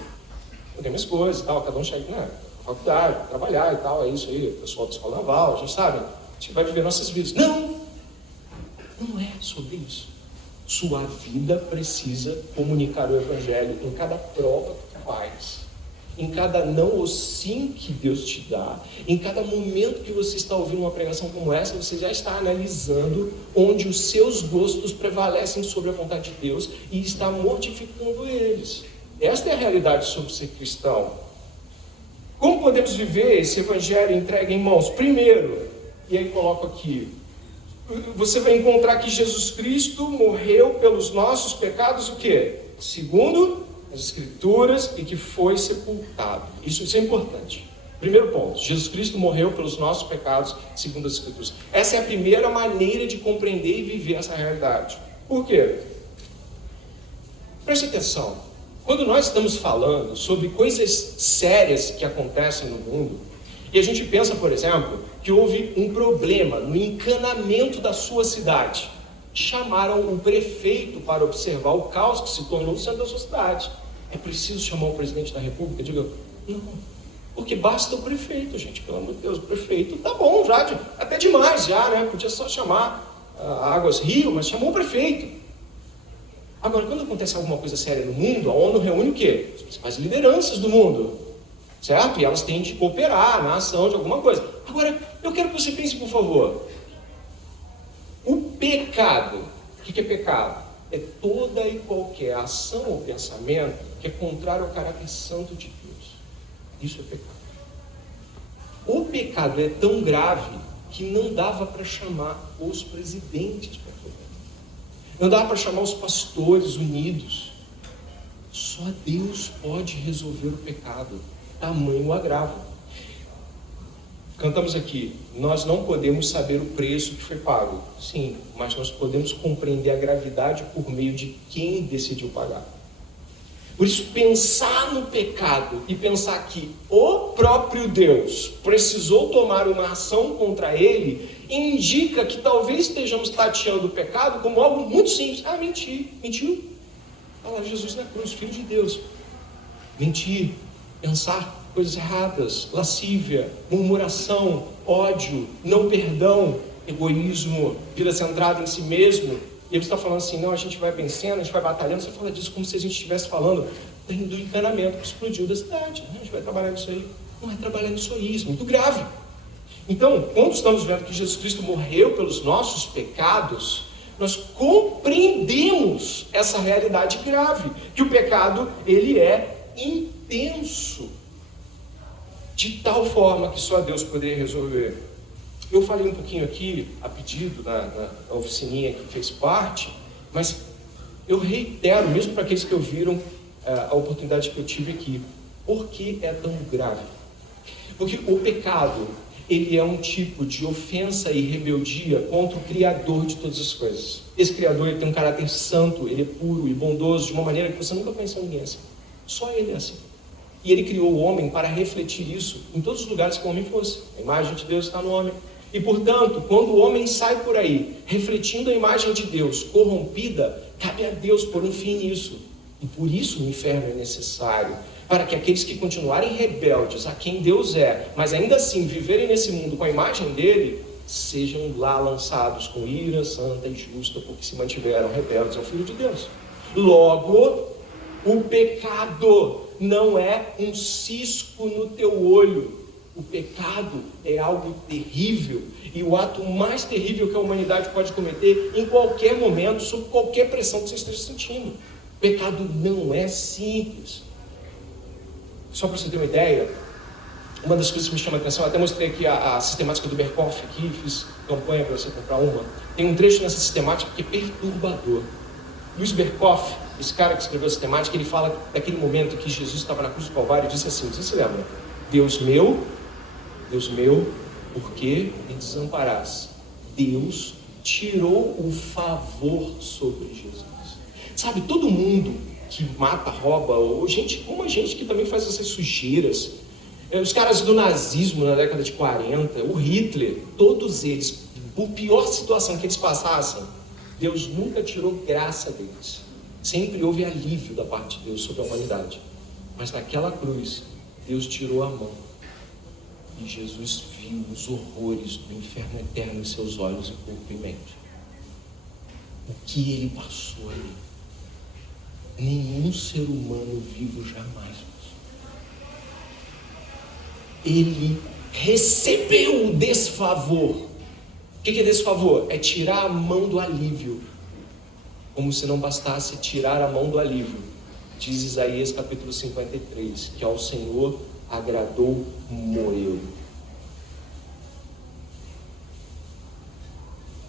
Eu tenho minhas coisas e tal, cada um chega, né? Faculdade, trabalhar e tal, é isso aí, pessoal da escola naval, a gente sabe. gente vai viver nossas vidas. Não é sobre isso. Sua vida precisa comunicar o Evangelho em cada prova que tu faz, em cada não ou sim que Deus te dá, em cada momento que você está ouvindo uma pregação como essa, você já está analisando onde os seus gostos prevalecem sobre a vontade de Deus e está mortificando eles. Esta é a realidade sobre ser cristão. Como podemos viver esse Evangelho entregue em mãos? Primeiro, e aí coloco aqui, você vai encontrar que Jesus Cristo morreu pelos nossos pecados, o quê? Segundo as Escrituras, e que foi sepultado. Isso é importante. Primeiro ponto, Jesus Cristo morreu pelos nossos pecados, segundo as Escrituras. Essa é a primeira maneira de compreender e viver essa realidade. Por quê? Preste atenção. Quando nós estamos falando sobre coisas sérias que acontecem no mundo, e a gente pensa, por exemplo, que houve um problema no encanamento da sua cidade. Chamaram o prefeito para observar o caos que se tornou o centro da sua cidade. É preciso chamar o presidente da República? Diga, não, porque basta o prefeito, gente, pelo amor de Deus, o prefeito tá bom já, até demais já, né? Podia só chamar Águas Rio, mas chamou o prefeito. Agora, quando acontece alguma coisa séria no mundo, a ONU reúne o quê? As principais lideranças do mundo, certo? E elas têm de cooperar na ação de alguma coisa. Agora, eu quero que você pense, por favor, o pecado, o que é pecado? É toda e qualquer ação ou pensamento que é contrário ao caráter santo de Deus. Isso é pecado. O pecado é tão grave que não dava para chamar os presidentes para provar. Não dava para chamar os pastores unidos. Só Deus pode resolver o pecado. Tamanho o agravo. Cantamos aqui, nós não podemos saber o preço que foi pago. Sim, mas nós podemos compreender a gravidade por meio de quem decidiu pagar. Por isso, pensar no pecado e pensar que o próprio Deus precisou tomar uma ação contra ele, indica que talvez estejamos tateando o pecado como algo muito simples. Ah, mentiu. Olha lá, Jesus na cruz, Filho de Deus. Mentir, pensar coisas erradas, lascívia, murmuração, ódio, não perdão, egoísmo, vida centrada em si mesmo. E ele está falando assim, não, a gente vai vencendo, a gente vai batalhando. Você fala disso como se a gente estivesse falando do encanamento que explodiu da cidade. A gente vai trabalhar nisso aí. Não é trabalhar nisso aí, isso é muito grave. Então, quando estamos vendo que Jesus Cristo morreu pelos nossos pecados, nós compreendemos essa realidade grave, que o pecado, ele é intenso, de tal forma que só Deus poderia resolver. Eu falei um pouquinho aqui, a pedido na oficininha que fez parte, mas eu reitero, mesmo para aqueles que ouviram a oportunidade que eu tive aqui, por que é tão grave? Porque o pecado, ele é um tipo de ofensa e rebeldia contra o Criador de todas as coisas. Esse Criador, ele tem um caráter santo, ele é puro e bondoso, de uma maneira que você nunca conheceu ninguém assim. Só ele é assim. E ele criou o homem para refletir isso em todos os lugares que o homem fosse. A imagem de Deus está no homem. E, portanto, quando o homem sai por aí, refletindo a imagem de Deus corrompida, cabe a Deus pôr um fim nisso. E por isso o inferno é necessário, para que aqueles que continuarem rebeldes a quem Deus é, mas ainda assim viverem nesse mundo com a imagem dele, sejam lá lançados com ira santa e justa, porque se mantiveram rebeldes ao Filho de Deus. Logo, o pecado não é um cisco no teu olho. O pecado é algo terrível, e o ato mais terrível que a humanidade pode cometer em qualquer momento, sob qualquer pressão que você esteja sentindo. O pecado não é simples. Só para você ter uma ideia, uma das coisas que me chama a atenção, eu até mostrei aqui a sistemática do Berkoff, aqui, fiz campanha para você comprar uma. Tem um trecho nessa sistemática que é perturbador. Luiz Berkoff, esse cara que escreveu a sistemática, ele fala daquele momento que Jesus estava na cruz do Calvário e disse assim, não sei se você lembra, Deus meu, por que me desamparaste? Deus tirou o favor sobre Jesus. Sabe, todo mundo que mata, rouba, ou gente como a gente que também faz essas sujeiras, os caras do nazismo na década de 40, o Hitler, todos eles, por pior situação que eles passassem, Deus nunca tirou graça deles. Sempre houve alívio da parte de Deus sobre a humanidade. Mas naquela cruz, Deus tirou a mão. E Jesus viu os horrores do inferno eterno em seus olhos e corpo e mente. O que ele passou ali, nenhum ser humano vivo jamais passou. Ele recebeu o desfavor. O que é desfavor? É tirar a mão do alívio. Como se não bastasse tirar a mão do alívio. Diz Isaías capítulo 53, que ao Senhor agradou moê-lo.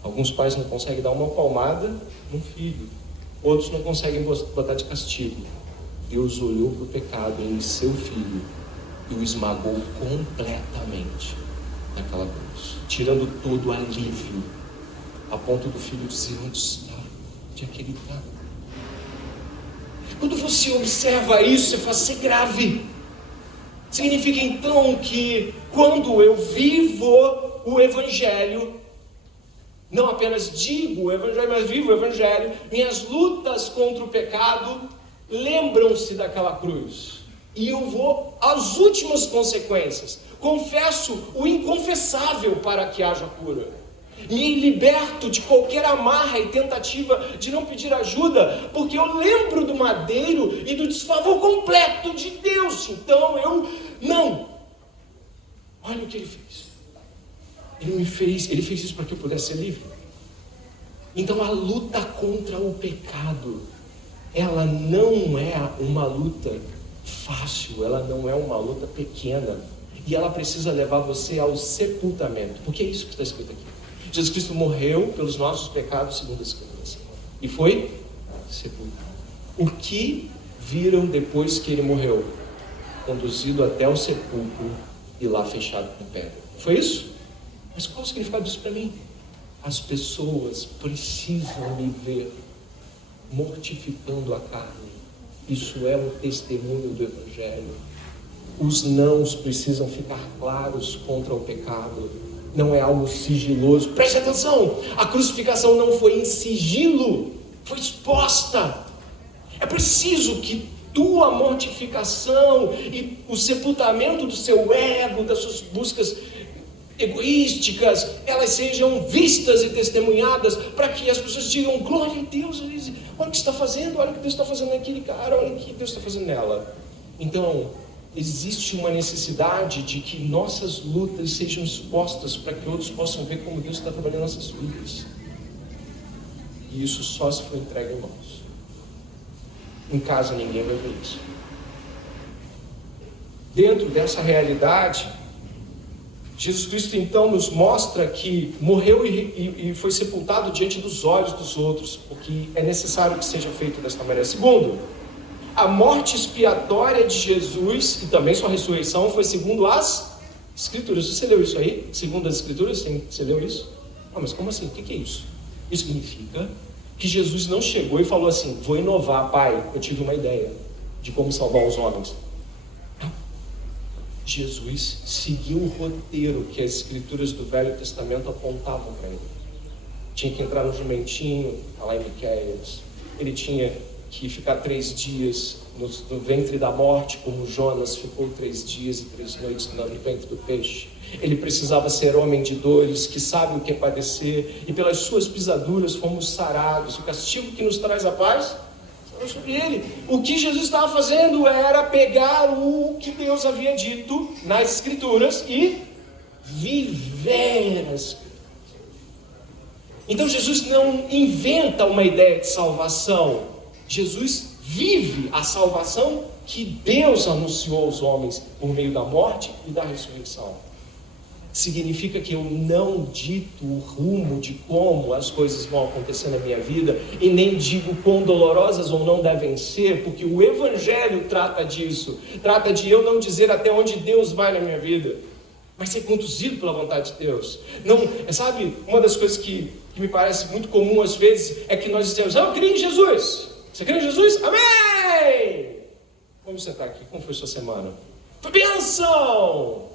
Alguns pais não conseguem dar uma palmada no filho. Outros não conseguem botar de castigo. Deus olhou para o pecado em seu filho e o esmagou completamente naquela cruz, tirando todo o alívio, a ponto do filho dizer: onde está? Onde é que ele está? Quando você observa isso, você faz ser grave. Significa então que quando eu vivo o Evangelho, não apenas digo o Evangelho, mas vivo o Evangelho, minhas lutas contra o pecado lembram-se daquela cruz. E eu vou às últimas consequências. Confesso o inconfessável para que haja cura. Me liberto de qualquer amarra e tentativa de não pedir ajuda, porque eu lembro do madeiro e do desfavor completo de Deus. Então eu não. Olha o que ele fez. Ele fez isso para que eu pudesse ser livre. Então a luta contra o pecado, ela não é uma luta fácil, ela não é uma luta pequena, e ela precisa levar você ao sepultamento, porque é isso que está escrito aqui. Jesus Cristo morreu pelos nossos pecados segundo a Escritura e foi sepultado. O que viram depois que ele morreu? Conduzido até o sepulcro e lá fechado com pedra. Foi isso? Mas qual o significado disso para mim? As pessoas precisam me ver mortificando a carne. Isso é um testemunho do Evangelho. Os nãos precisam ficar claros contra o pecado. Não é algo sigiloso. Preste atenção, a crucificação não foi em sigilo, foi exposta. É preciso que tua mortificação e o sepultamento do seu ego, das suas buscas egoísticas, elas sejam vistas e testemunhadas, para que as pessoas digam: glória a Deus, olha o que está fazendo, olha o que Deus está fazendo naquele cara, olha o que Deus está fazendo nela. Então, existe uma necessidade de que nossas lutas sejam expostas, para que outros possam ver como Deus está trabalhando nossas vidas. E isso só se for entregue em mãos. Em casa ninguém vai ver isso. Dentro dessa realidade, Jesus Cristo então nos mostra que morreu e foi sepultado diante dos olhos dos outros, porque é necessário que seja feito desta maneira. Segundo, a morte expiatória de Jesus e também sua ressurreição foi segundo as Escrituras. Você leu isso aí? Segundo as Escrituras, você leu isso? Ah, mas como assim? O que é isso? Isso significa que Jesus não chegou e falou assim: vou inovar, pai, eu tive uma ideia de como salvar os homens. Jesus seguiu o roteiro que as Escrituras do Velho Testamento apontavam para ele. Tinha que entrar no jumentinho, está lá em Miqueias. Ele tinha que ficar 3 dias no ventre da morte, como Jonas ficou 3 dias e 3 noites no ventre do peixe. Ele precisava ser homem de dores, que sabe o que é padecer, e pelas suas pisaduras fomos sarados. O castigo que nos traz a paz sobre ele. O que Jesus estava fazendo era pegar o que Deus havia dito nas Escrituras e viver as Escrituras. Então Jesus não inventa uma ideia de salvação. Jesus vive a salvação que Deus anunciou aos homens por meio da morte e da ressurreição. Significa que eu não dito o rumo de como as coisas vão acontecer na minha vida, e nem digo quão dolorosas ou não devem ser, porque o Evangelho trata disso. Trata de eu não dizer até onde Deus vai na minha vida, mas ser conduzido pela vontade de Deus. Não, sabe, uma das coisas que me parece muito comum às vezes é que nós dizemos: eu creio em Jesus. Você crê em Jesus? Amém! Vamos sentar aqui. Como foi sua semana? Foi bênção!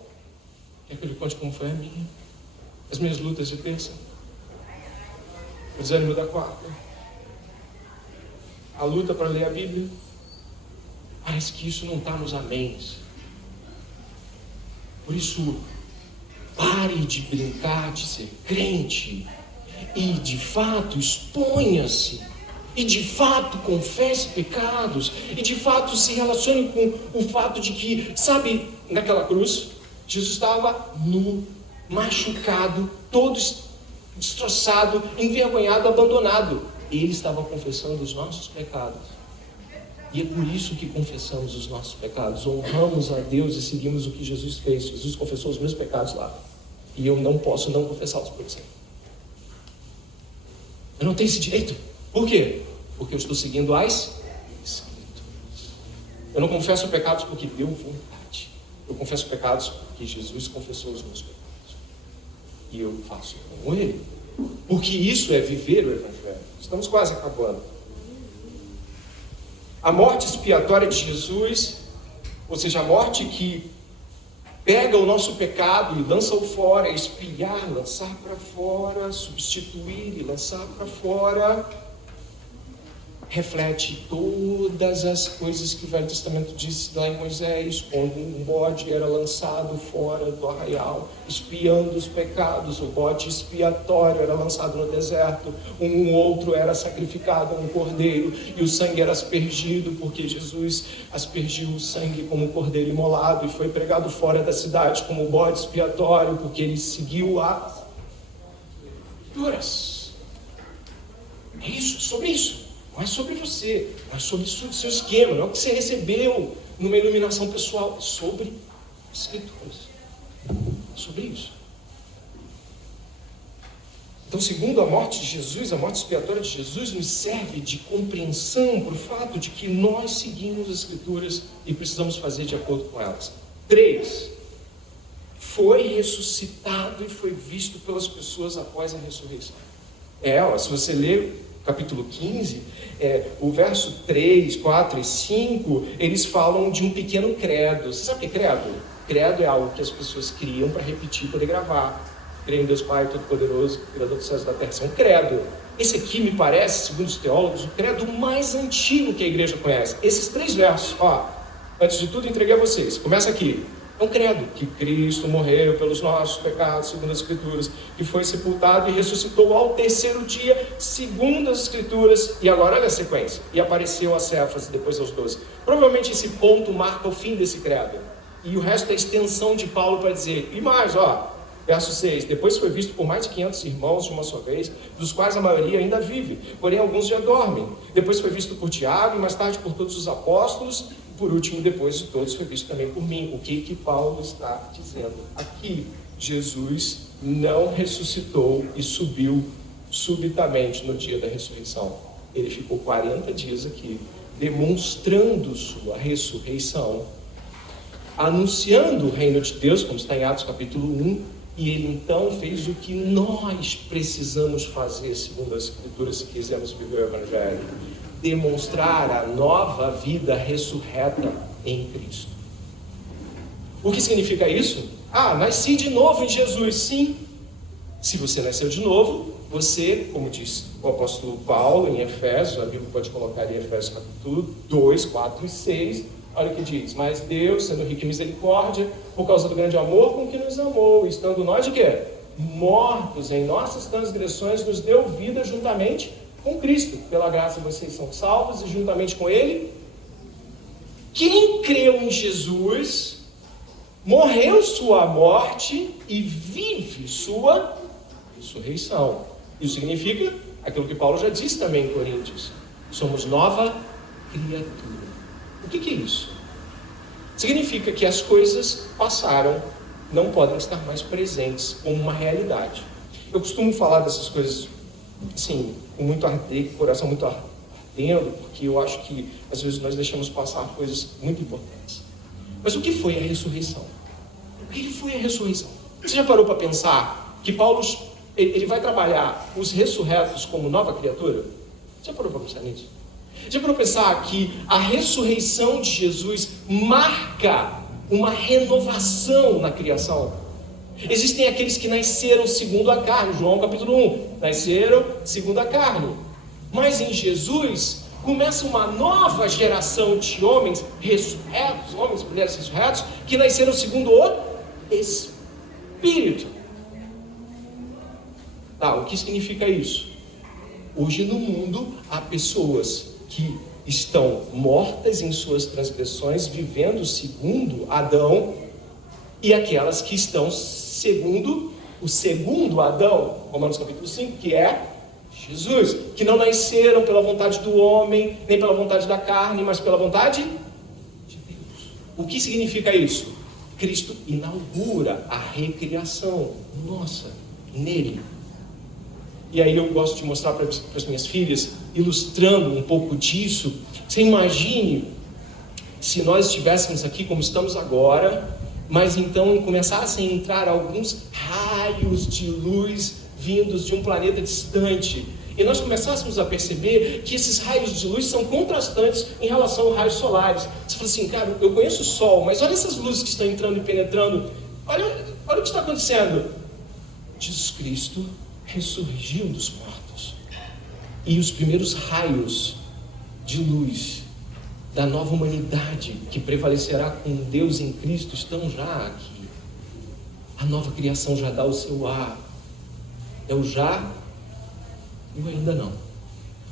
Quer que eu lhe conte como foi a minha? As minhas lutas de terça, o desânimo da quarta, a luta para ler a Bíblia. Parece que isso não está nos améns. Por isso, Pare de brincar de ser crente e de fato exponha-se. E de fato confesse pecados. E de fato se relacione com o fato de que, sabe, naquela cruz, Jesus estava nu, machucado, todo destroçado, envergonhado, abandonado. Ele estava confessando os nossos pecados. E é por isso que confessamos os nossos pecados. Honramos a Deus e seguimos o que Jesus fez. Jesus confessou os meus pecados lá. E eu não posso não confessá-los por você. Eu não tenho esse direito. Por quê? Porque eu estou seguindo as Escrituras. Eu não confesso pecados porque deu vontade. Eu confesso pecados porque Jesus confessou os meus pecados. E eu faço como Ele. Porque isso é viver o Evangelho. Estamos quase acabando. A morte expiatória de Jesus, ou seja, a morte que pega o nosso pecado e lança-o fora, expiar, lançar para fora, substituir e lançar para fora, reflete todas as coisas que o Velho Testamento disse lá em Moisés, quando um bode era lançado fora do arraial, expiando os pecados. O bode expiatório era lançado no deserto, um outro era sacrificado, um cordeiro, e o sangue era aspergido, porque Jesus aspergiu o sangue como cordeiro imolado e foi pregado fora da cidade como bode expiatório, porque ele seguiu as Escrituras. É isso, sobre isso. Não é sobre você, não é sobre o seu esquema, não é o que você recebeu numa iluminação pessoal, é sobre as Escrituras. É sobre isso. Então, segundo a morte de Jesus, a morte expiatória de Jesus nos serve de compreensão para o fato de que nós seguimos as Escrituras e precisamos fazer de acordo com elas. 3. Foi ressuscitado e foi visto pelas pessoas após a ressurreição. Se você ler capítulo 15, o verso 3, 4 e 5, eles falam de um pequeno credo. Você sabe o que é credo? Credo é algo que as pessoas criam para repetir e poder gravar. Creio em Deus Pai Todo-Poderoso, Criador dos céus e da terra. Isso é um credo. Esse aqui me parece, segundo os teólogos, o credo mais antigo que a igreja conhece. Esses 3 versos, antes de tudo entreguei a vocês. Começa aqui. É um credo, que Cristo morreu pelos nossos pecados, segundo as Escrituras, que foi sepultado e ressuscitou ao 3º dia, segundo as Escrituras, e agora olha a sequência, e apareceu a Cefas, depois aos 12. Provavelmente esse ponto marca o fim desse credo, e o resto é a extensão de Paulo para dizer, e mais, verso 6, depois foi visto por mais de 500 irmãos de uma só vez, dos quais a maioria ainda vive, porém alguns já dormem. Depois foi visto por Tiago, e mais tarde por todos os apóstolos, por último, depois de todos, foi visto também por mim. O que Paulo está dizendo aqui? Jesus não ressuscitou e subiu subitamente no dia da ressurreição. Ele ficou 40 dias aqui, demonstrando sua ressurreição, anunciando o reino de Deus, como está em Atos capítulo 1, e ele então fez o que nós precisamos fazer, segundo as Escrituras, se quisermos viver o Evangelho: demonstrar a nova vida ressurreta em Cristo. O que significa isso? Nasci de novo em Jesus. Sim. Se você nasceu de novo, você, como diz o apóstolo Paulo em Efésios, a Bíblia pode colocar em Efésios capítulo 2, 4 e 6, olha o que diz: mas Deus, sendo rico em misericórdia, por causa do grande amor com que nos amou, estando nós de quê? Mortos em nossas transgressões, nos deu vida juntamente com Cristo. Pela graça vocês são salvos, e juntamente com Ele, quem creu em Jesus, morreu sua morte e vive sua ressurreição. Isso significa aquilo que Paulo já disse também em Coríntios: somos nova criatura. O que é isso? Significa que as coisas passaram, não podem estar mais presentes como uma realidade. Eu costumo falar dessas coisas assim, com muito arder, com o coração muito ardendo, porque eu acho que às vezes nós deixamos passar coisas muito importantes. Mas o que foi a ressurreição? O que foi a ressurreição? Você já parou para pensar que Paulo ele vai trabalhar os ressurretos como nova criatura? Já parou para pensar nisso? Já parou para pensar que a ressurreição de Jesus marca uma renovação na criação? Existem aqueles que nasceram segundo a carne, João capítulo 1, nasceram segundo a carne. Mas em Jesus começa uma nova geração de homens ressurretos, homens e mulheres ressurretos, que nasceram segundo o Espírito. espírito. Tá, o que significa isso? Hoje no mundo há pessoas que estão mortas em suas transgressões, vivendo segundo Adão, e aquelas que estão segundo o segundo Adão, Romanos capítulo 5, que é Jesus, que não nasceram pela vontade do homem, nem pela vontade da carne, mas pela vontade de Deus. O que significa isso? Cristo inaugura a recriação nossa nele. E aí eu gosto de mostrar para as minhas filhas, ilustrando um pouco disso. Você imagine se nós estivéssemos aqui como estamos agora, mas então começassem a entrar alguns raios de luz vindos de um planeta distante, e nós começássemos a perceber que esses raios de luz são contrastantes em relação aos raios solares. Você fala assim, cara, eu conheço o Sol, mas olha essas luzes que estão entrando e penetrando, olha o que está acontecendo. Jesus Cristo ressurgiu dos mortos, e os primeiros raios de luz da nova humanidade que prevalecerá com Deus em Cristo estão já aqui. A nova criação já dá o seu ar. É o já e o ainda não.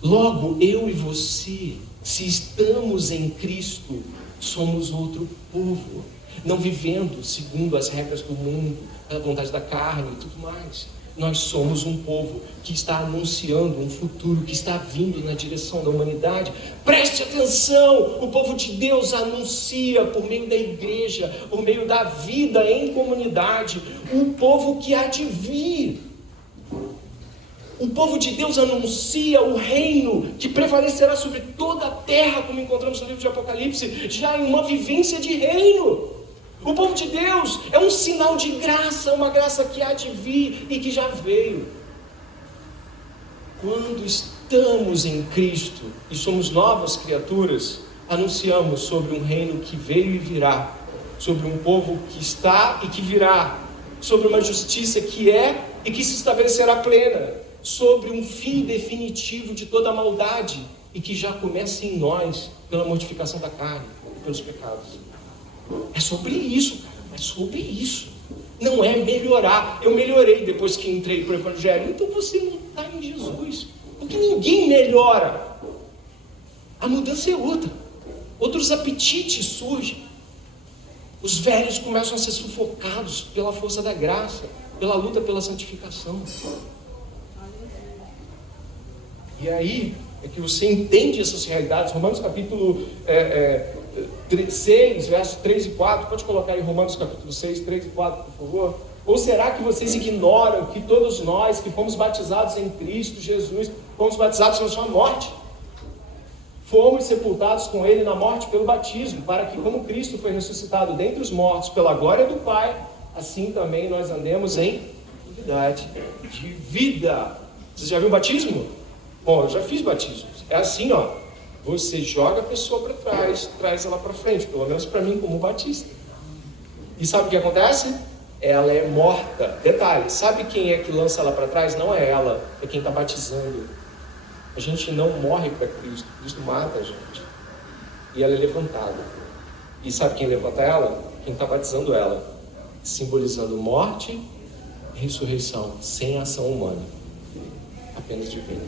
Logo, eu e você, se estamos em Cristo, somos outro povo, não vivendo segundo as regras do mundo, a vontade da carne e tudo mais. Nós somos um povo que está anunciando um futuro que está vindo na direção da humanidade. Preste atenção, o povo de Deus anuncia por meio da igreja, por meio da vida em comunidade, um povo que há de vir. O povo de Deus anuncia o reino que prevalecerá sobre toda a terra, como encontramos no livro de Apocalipse, já em uma vivência de reino. O povo de Deus é um sinal de graça, uma graça que há de vir e que já veio. Quando estamos em Cristo e somos novas criaturas, anunciamos sobre um reino que veio e virá, sobre um povo que está e que virá, sobre uma justiça que é e que se estabelecerá plena, sobre um fim definitivo de toda a maldade e que já começa em nós pela mortificação da carne, pelos pecados. É sobre isso, cara, é sobre isso. Não é melhorar. Eu melhorei depois que entrei para o Evangelho. Então você não está em Jesus, porque ninguém melhora. A mudança é outra. Outros apetites surgem. Os velhos começam a ser sufocados pela força da graça, pela luta pela santificação. E aí é que você entende essas realidades. Romanos capítulo 6, versos 3 e 4, pode colocar aí Romanos capítulo 6, 3 e 4, por favor. Ou será que vocês ignoram que todos nós que fomos batizados em Cristo Jesus, fomos batizados na sua morte? Fomos sepultados com Ele na morte pelo batismo, para que como Cristo foi ressuscitado dentre os mortos pela glória do Pai, assim também nós andemos em novidade de vida. Você já viu o batismo? Bom, eu já fiz batismos. É assim, ó. Você joga a pessoa para trás, traz ela para frente, pelo menos para mim como batista. E sabe o que acontece? Ela é morta. Detalhe, sabe quem é que lança ela para trás? Não é ela, é quem está batizando. A gente não morre para Cristo, Cristo mata a gente. E ela é levantada. E sabe quem levanta ela? Quem está batizando ela. Simbolizando morte e ressurreição, sem ação humana. Apenas divina.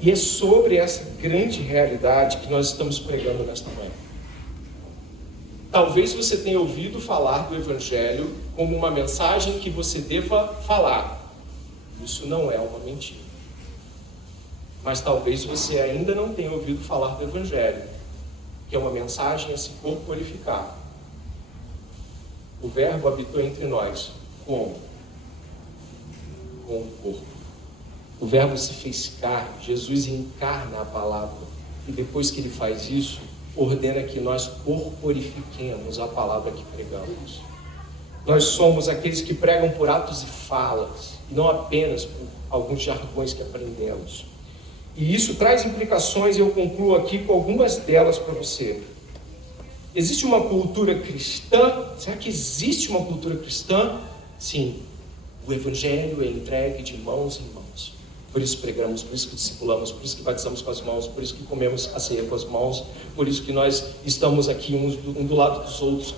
E é sobre essa grande realidade que nós estamos pregando nesta manhã. Talvez você tenha ouvido falar do Evangelho como uma mensagem que você deva falar. Isso não é uma mentira. Mas talvez você ainda não tenha ouvido falar do Evangelho, que é uma mensagem a se corporificar. O Verbo habitou entre nós. Como? Com o corpo. O Verbo se fez carne, Jesus encarna a palavra, e depois que Ele faz isso, ordena que nós corporifiquemos a palavra que pregamos. Nós somos aqueles que pregam por atos e falas, não apenas por alguns jargões que aprendemos. E isso traz implicações, e eu concluo aqui com algumas delas para você. Existe uma cultura cristã? Será que existe uma cultura cristã? Sim. O Evangelho é entregue de mãos em mãos. Por isso pregamos, por isso que discipulamos, por isso que batizamos com as mãos, por isso que comemos a ceia com as mãos, por isso que nós estamos aqui um do lado dos outros,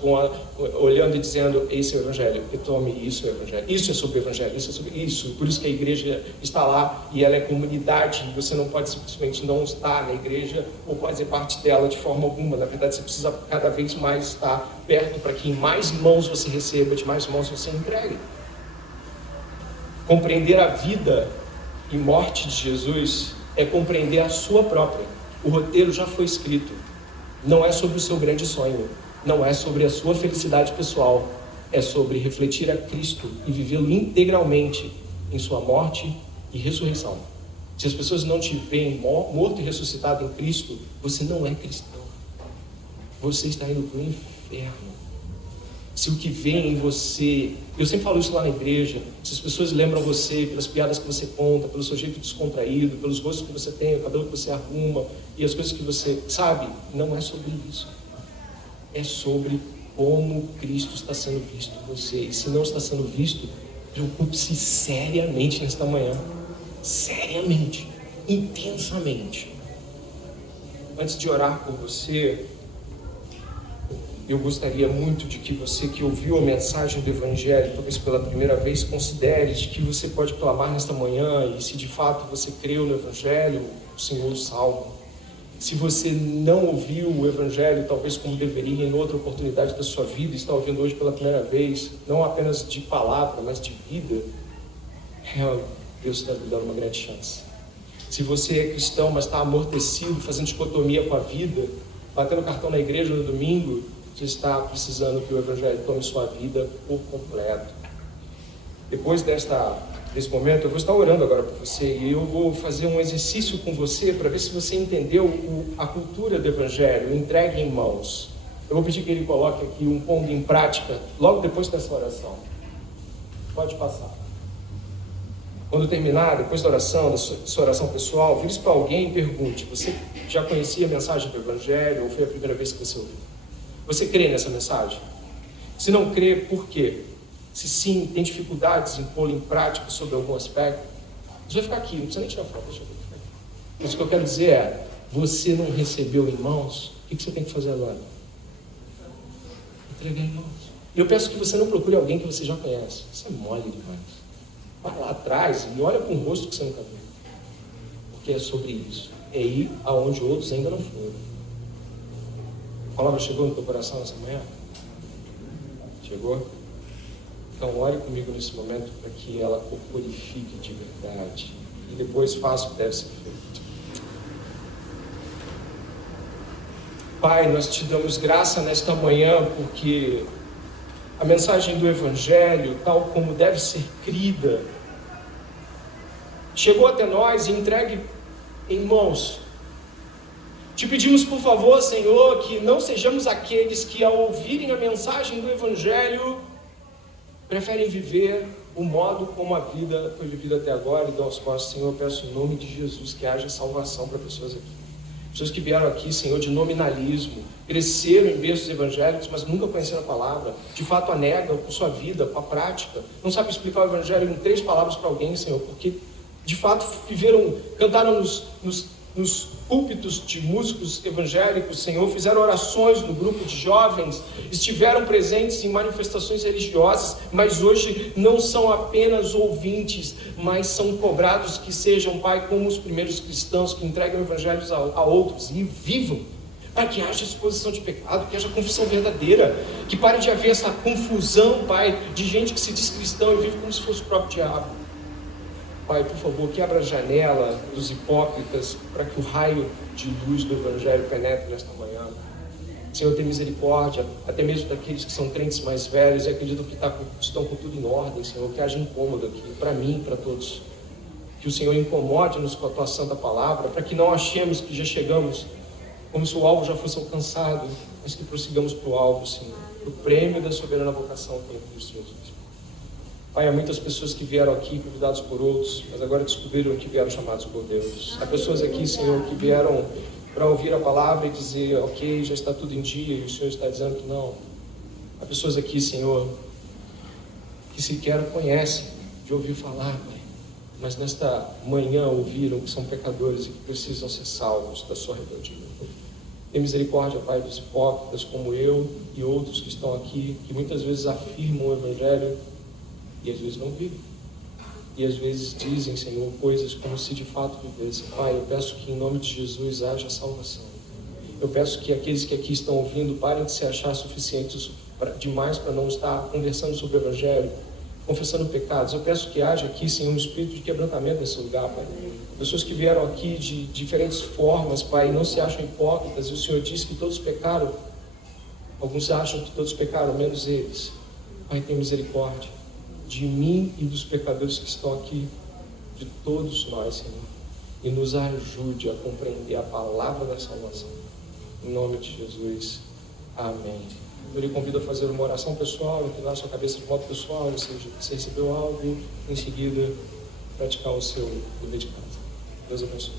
olhando e dizendo, esse é o Evangelho, e tome, isso é o Evangelho, isso é sobre o Evangelho, isso é sobre isso. Por isso que a igreja está lá e ela é comunidade, e você não pode simplesmente não estar na igreja ou fazer parte dela de forma alguma. Na verdade, você precisa cada vez mais estar perto para que em mais mãos você receba, de mais mãos você entregue. Compreender a vida e morte de Jesus é compreender a sua própria. O roteiro já foi escrito. Não é sobre o seu grande sonho, não é sobre a sua felicidade pessoal, é sobre refletir a Cristo e vivê-lo integralmente em sua morte e ressurreição. Se as pessoas não te veem morto e ressuscitado em Cristo, você não é cristão. Você está indo para o inferno. Se o que vem em você, eu sempre falo isso lá na igreja, se as pessoas lembram você pelas piadas que você conta, pelo seu jeito descontraído, pelos gostos que você tem, o cabelo que você arruma e as coisas que você sabe, não é sobre isso. É sobre como Cristo está sendo visto em você. E se não está sendo visto, preocupe-se seriamente nesta manhã. Seriamente, intensamente. Antes de orar por você, eu gostaria muito de que você que ouviu a mensagem do Evangelho, talvez pela primeira vez, considere de que você pode clamar nesta manhã, e se de fato você creu no Evangelho, o Senhor o salva. Se você não ouviu o Evangelho, talvez como deveria, em outra oportunidade da sua vida, está ouvindo hoje pela primeira vez, não apenas de palavra, mas de vida, Deus está lhe dando uma grande chance. Se você é cristão, mas está amortecido, fazendo dicotomia com a vida, batendo cartão na igreja no domingo, você está precisando que o Evangelho tome sua vida por completo. Depois desse momento, eu vou estar orando agora por você e eu vou fazer um exercício com você para ver se você entendeu a cultura do Evangelho, entregue em mãos. Eu vou pedir que ele coloque aqui um ponto em prática logo depois dessa oração. Pode passar. Quando terminar, depois da oração, da sua oração pessoal, vire para alguém e pergunte: você já conhecia a mensagem do Evangelho ou foi a primeira vez que você ouviu? Você crê nessa mensagem? Se não crê, por quê? Se sim, tem dificuldades em pô-lo em prática sobre algum aspecto? Você vai ficar aqui, não precisa nem tirar foto, deixa eu ficar aqui. Mas o que eu quero dizer é, você não recebeu em mãos, o que você tem que fazer agora? Entregar em mãos. E eu peço que você não procure alguém que você já conhece. Isso é mole demais. Vai lá atrás e olha com um rosto que você nunca viu. Porque é sobre isso. É ir aonde outros ainda não foram. A palavra chegou no teu coração nessa manhã? Chegou? Então ore comigo nesse momento para que ela corporifique de verdade. E depois faça o que deve ser feito. Pai, nós te damos graça nesta manhã porque a mensagem do Evangelho, tal como deve ser crida, chegou até nós e entregue em mãos. Te pedimos, por favor, Senhor, que não sejamos aqueles que, ao ouvirem a mensagem do Evangelho, preferem viver o modo como a vida foi vivida até agora e dão as costas. Senhor, eu peço em nome de Jesus que haja salvação para pessoas aqui. Pessoas que vieram aqui, Senhor, de nominalismo, cresceram em berços evangélicos, mas nunca conheceram a palavra, de fato a negam com sua vida, com a prática, não sabem explicar o Evangelho em 3 palavras para alguém, Senhor, porque de fato cantaram nos púlpitos de músicos evangélicos, Senhor, fizeram orações no grupo de jovens, estiveram presentes em manifestações religiosas, mas hoje não são apenas ouvintes, mas são cobrados que sejam, Pai, como os primeiros cristãos que entregam evangelhos a outros e vivam, para que haja exposição de pecado, que haja confissão verdadeira, que pare de haver essa confusão, Pai, de gente que se diz cristão e vive como se fosse o próprio diabo. Pai, por favor, quebra a janela dos hipócritas para que o raio de luz do Evangelho penetre nesta manhã. Senhor, tem misericórdia, até mesmo daqueles que são crentes mais velhos e acreditam que estão com tudo em ordem, Senhor, que haja incômodo aqui, para mim e para todos. Que o Senhor incomode-nos com a tua santa palavra, para que não achemos que já chegamos como se o alvo já fosse alcançado, mas que prossigamos para o alvo, Senhor, para o prêmio da soberana vocação que é em Cristo Jesus. Pai, há muitas pessoas que vieram aqui convidados por outros, mas agora descobriram que vieram chamados por Deus. Há pessoas aqui, Senhor, que vieram para ouvir a palavra e dizer, ok, já está tudo em dia, e o Senhor está dizendo que não. Há pessoas aqui, Senhor, que sequer conhecem de ouvir falar, Pai. mas nesta manhã ouviram que são pecadores e que precisam ser salvos da sua rebeldia. Tem misericórdia, Pai, dos hipócritas como eu e outros que estão aqui, que muitas vezes afirmam o Evangelho e às vezes não vivem. E às vezes dizem, Senhor, coisas como se de fato vivessem. Pai, eu peço que em nome de Jesus haja salvação. Eu peço que aqueles que aqui estão ouvindo parem de se achar suficientes demais para não estar conversando sobre o Evangelho, confessando pecados. Eu peço que haja aqui, Senhor, um espírito de quebrantamento nesse lugar, Pai. Pessoas que vieram aqui de diferentes formas, Pai, e não se acham hipócritas. E o Senhor disse que todos pecaram. Alguns acham que todos pecaram, menos eles. Pai, tem misericórdia de mim e dos pecadores que estão aqui, de todos nós, Senhor. E nos ajude a compreender a palavra da salvação. Em nome de Jesus. Amém. Eu lhe convido a fazer uma oração pessoal, inclinar sua cabeça de modo pessoal, ou seja, você recebeu algo, em seguida praticar o seu dever de casa. Deus abençoe.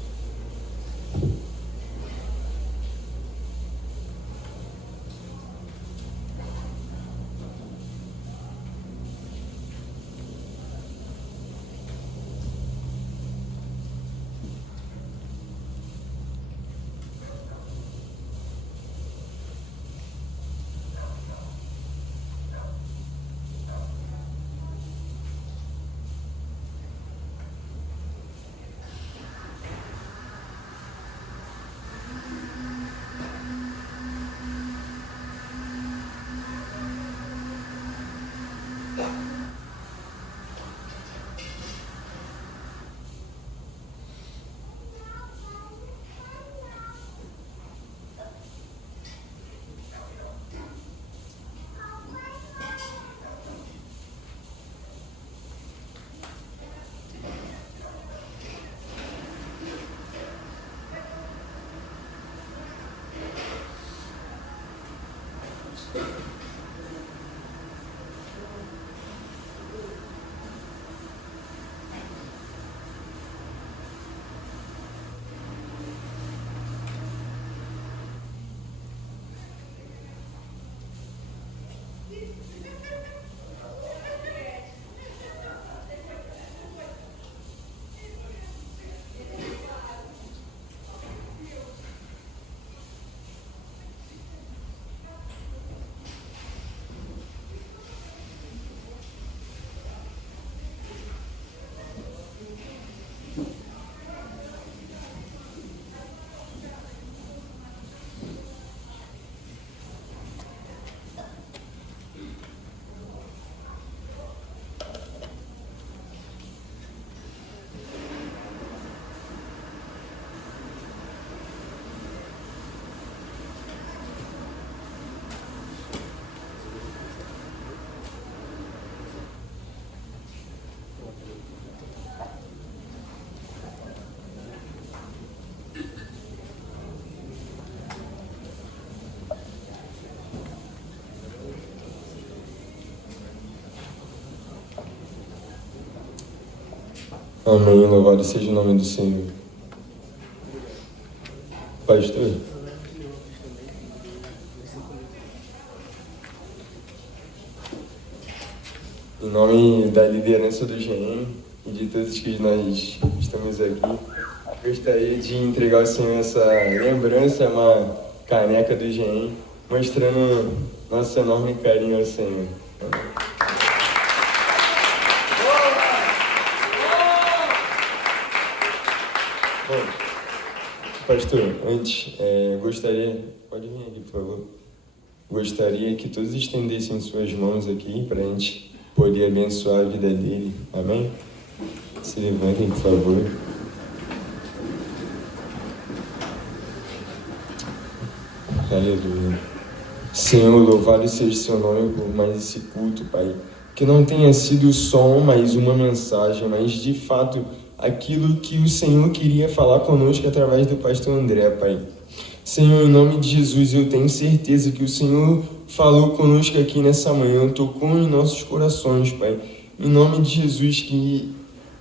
Amém, louvado seja o nome do Senhor. Pastor? Em nome da liderança do GM e de todos que nós estamos aqui, gostaria de entregar ao Senhor essa lembrança, uma caneca do GM, mostrando nosso enorme carinho ao Senhor. Bom, pastor, antes, gostaria... Pode vir aqui, por favor. Gostaria que todos estendessem suas mãos aqui para a gente poder abençoar a vida dele. Amém? Se levantem, por favor. Aleluia. Senhor, louvado seja seu nome por mais esse culto, Pai. Que não tenha sido só mais uma mensagem, mas de fato aquilo que o Senhor queria falar conosco através do pastor André, Pai. Senhor, em nome de Jesus, eu tenho certeza que o Senhor falou conosco aqui nessa manhã, tocou em nossos corações, Pai. Em nome de Jesus, que,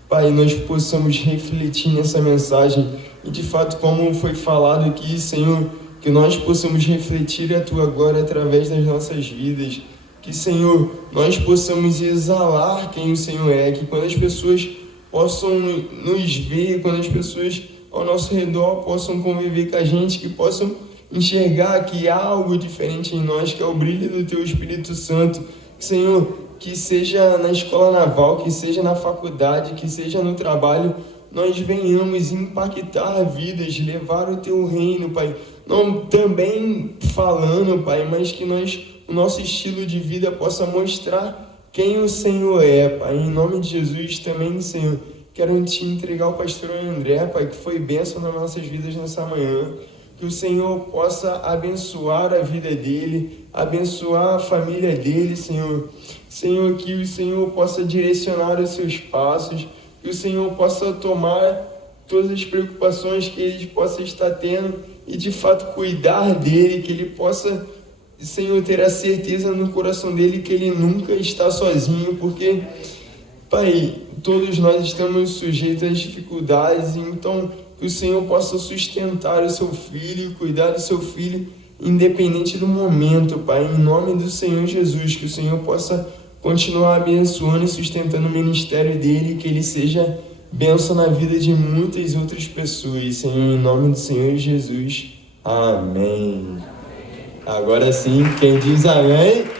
Pai, nós possamos refletir nessa mensagem e, de fato, como foi falado aqui, Senhor, que nós possamos refletir a Tua glória através das nossas vidas. Que, Senhor, nós possamos exalar quem o Senhor é, que quando as pessoas possam nos ver, quando as pessoas ao nosso redor possam conviver com a gente, que possam enxergar que há algo diferente em nós, que é o brilho do Teu Espírito Santo. Senhor, que seja na escola naval, que seja na faculdade, que seja no trabalho, nós venhamos impactar vidas, levar o Teu reino, Pai. Não também falando, Pai, mas que o nosso estilo de vida possa mostrar quem o Senhor é, Pai. Em nome de Jesus também, Senhor, quero Te entregar o pastor André, Pai, que foi bênção nas nossas vidas nessa manhã. Que o Senhor possa abençoar a vida dele, abençoar a família dele, Senhor. Senhor, que o Senhor possa direcionar os seus passos, que o Senhor possa tomar todas as preocupações que ele possa estar tendo e, de fato, cuidar dele, que ele possa, Senhor, ter a certeza no coração dele que ele nunca está sozinho, porque, Pai, todos nós estamos sujeitos às dificuldades, então que o Senhor possa sustentar o seu filho, cuidar do seu filho, independente do momento, Pai, em nome do Senhor Jesus, que o Senhor possa continuar abençoando e sustentando o ministério dele, que ele seja bênção na vida de muitas outras pessoas, Senhor, em nome do Senhor Jesus. Amém. Agora sim, quem diz amém...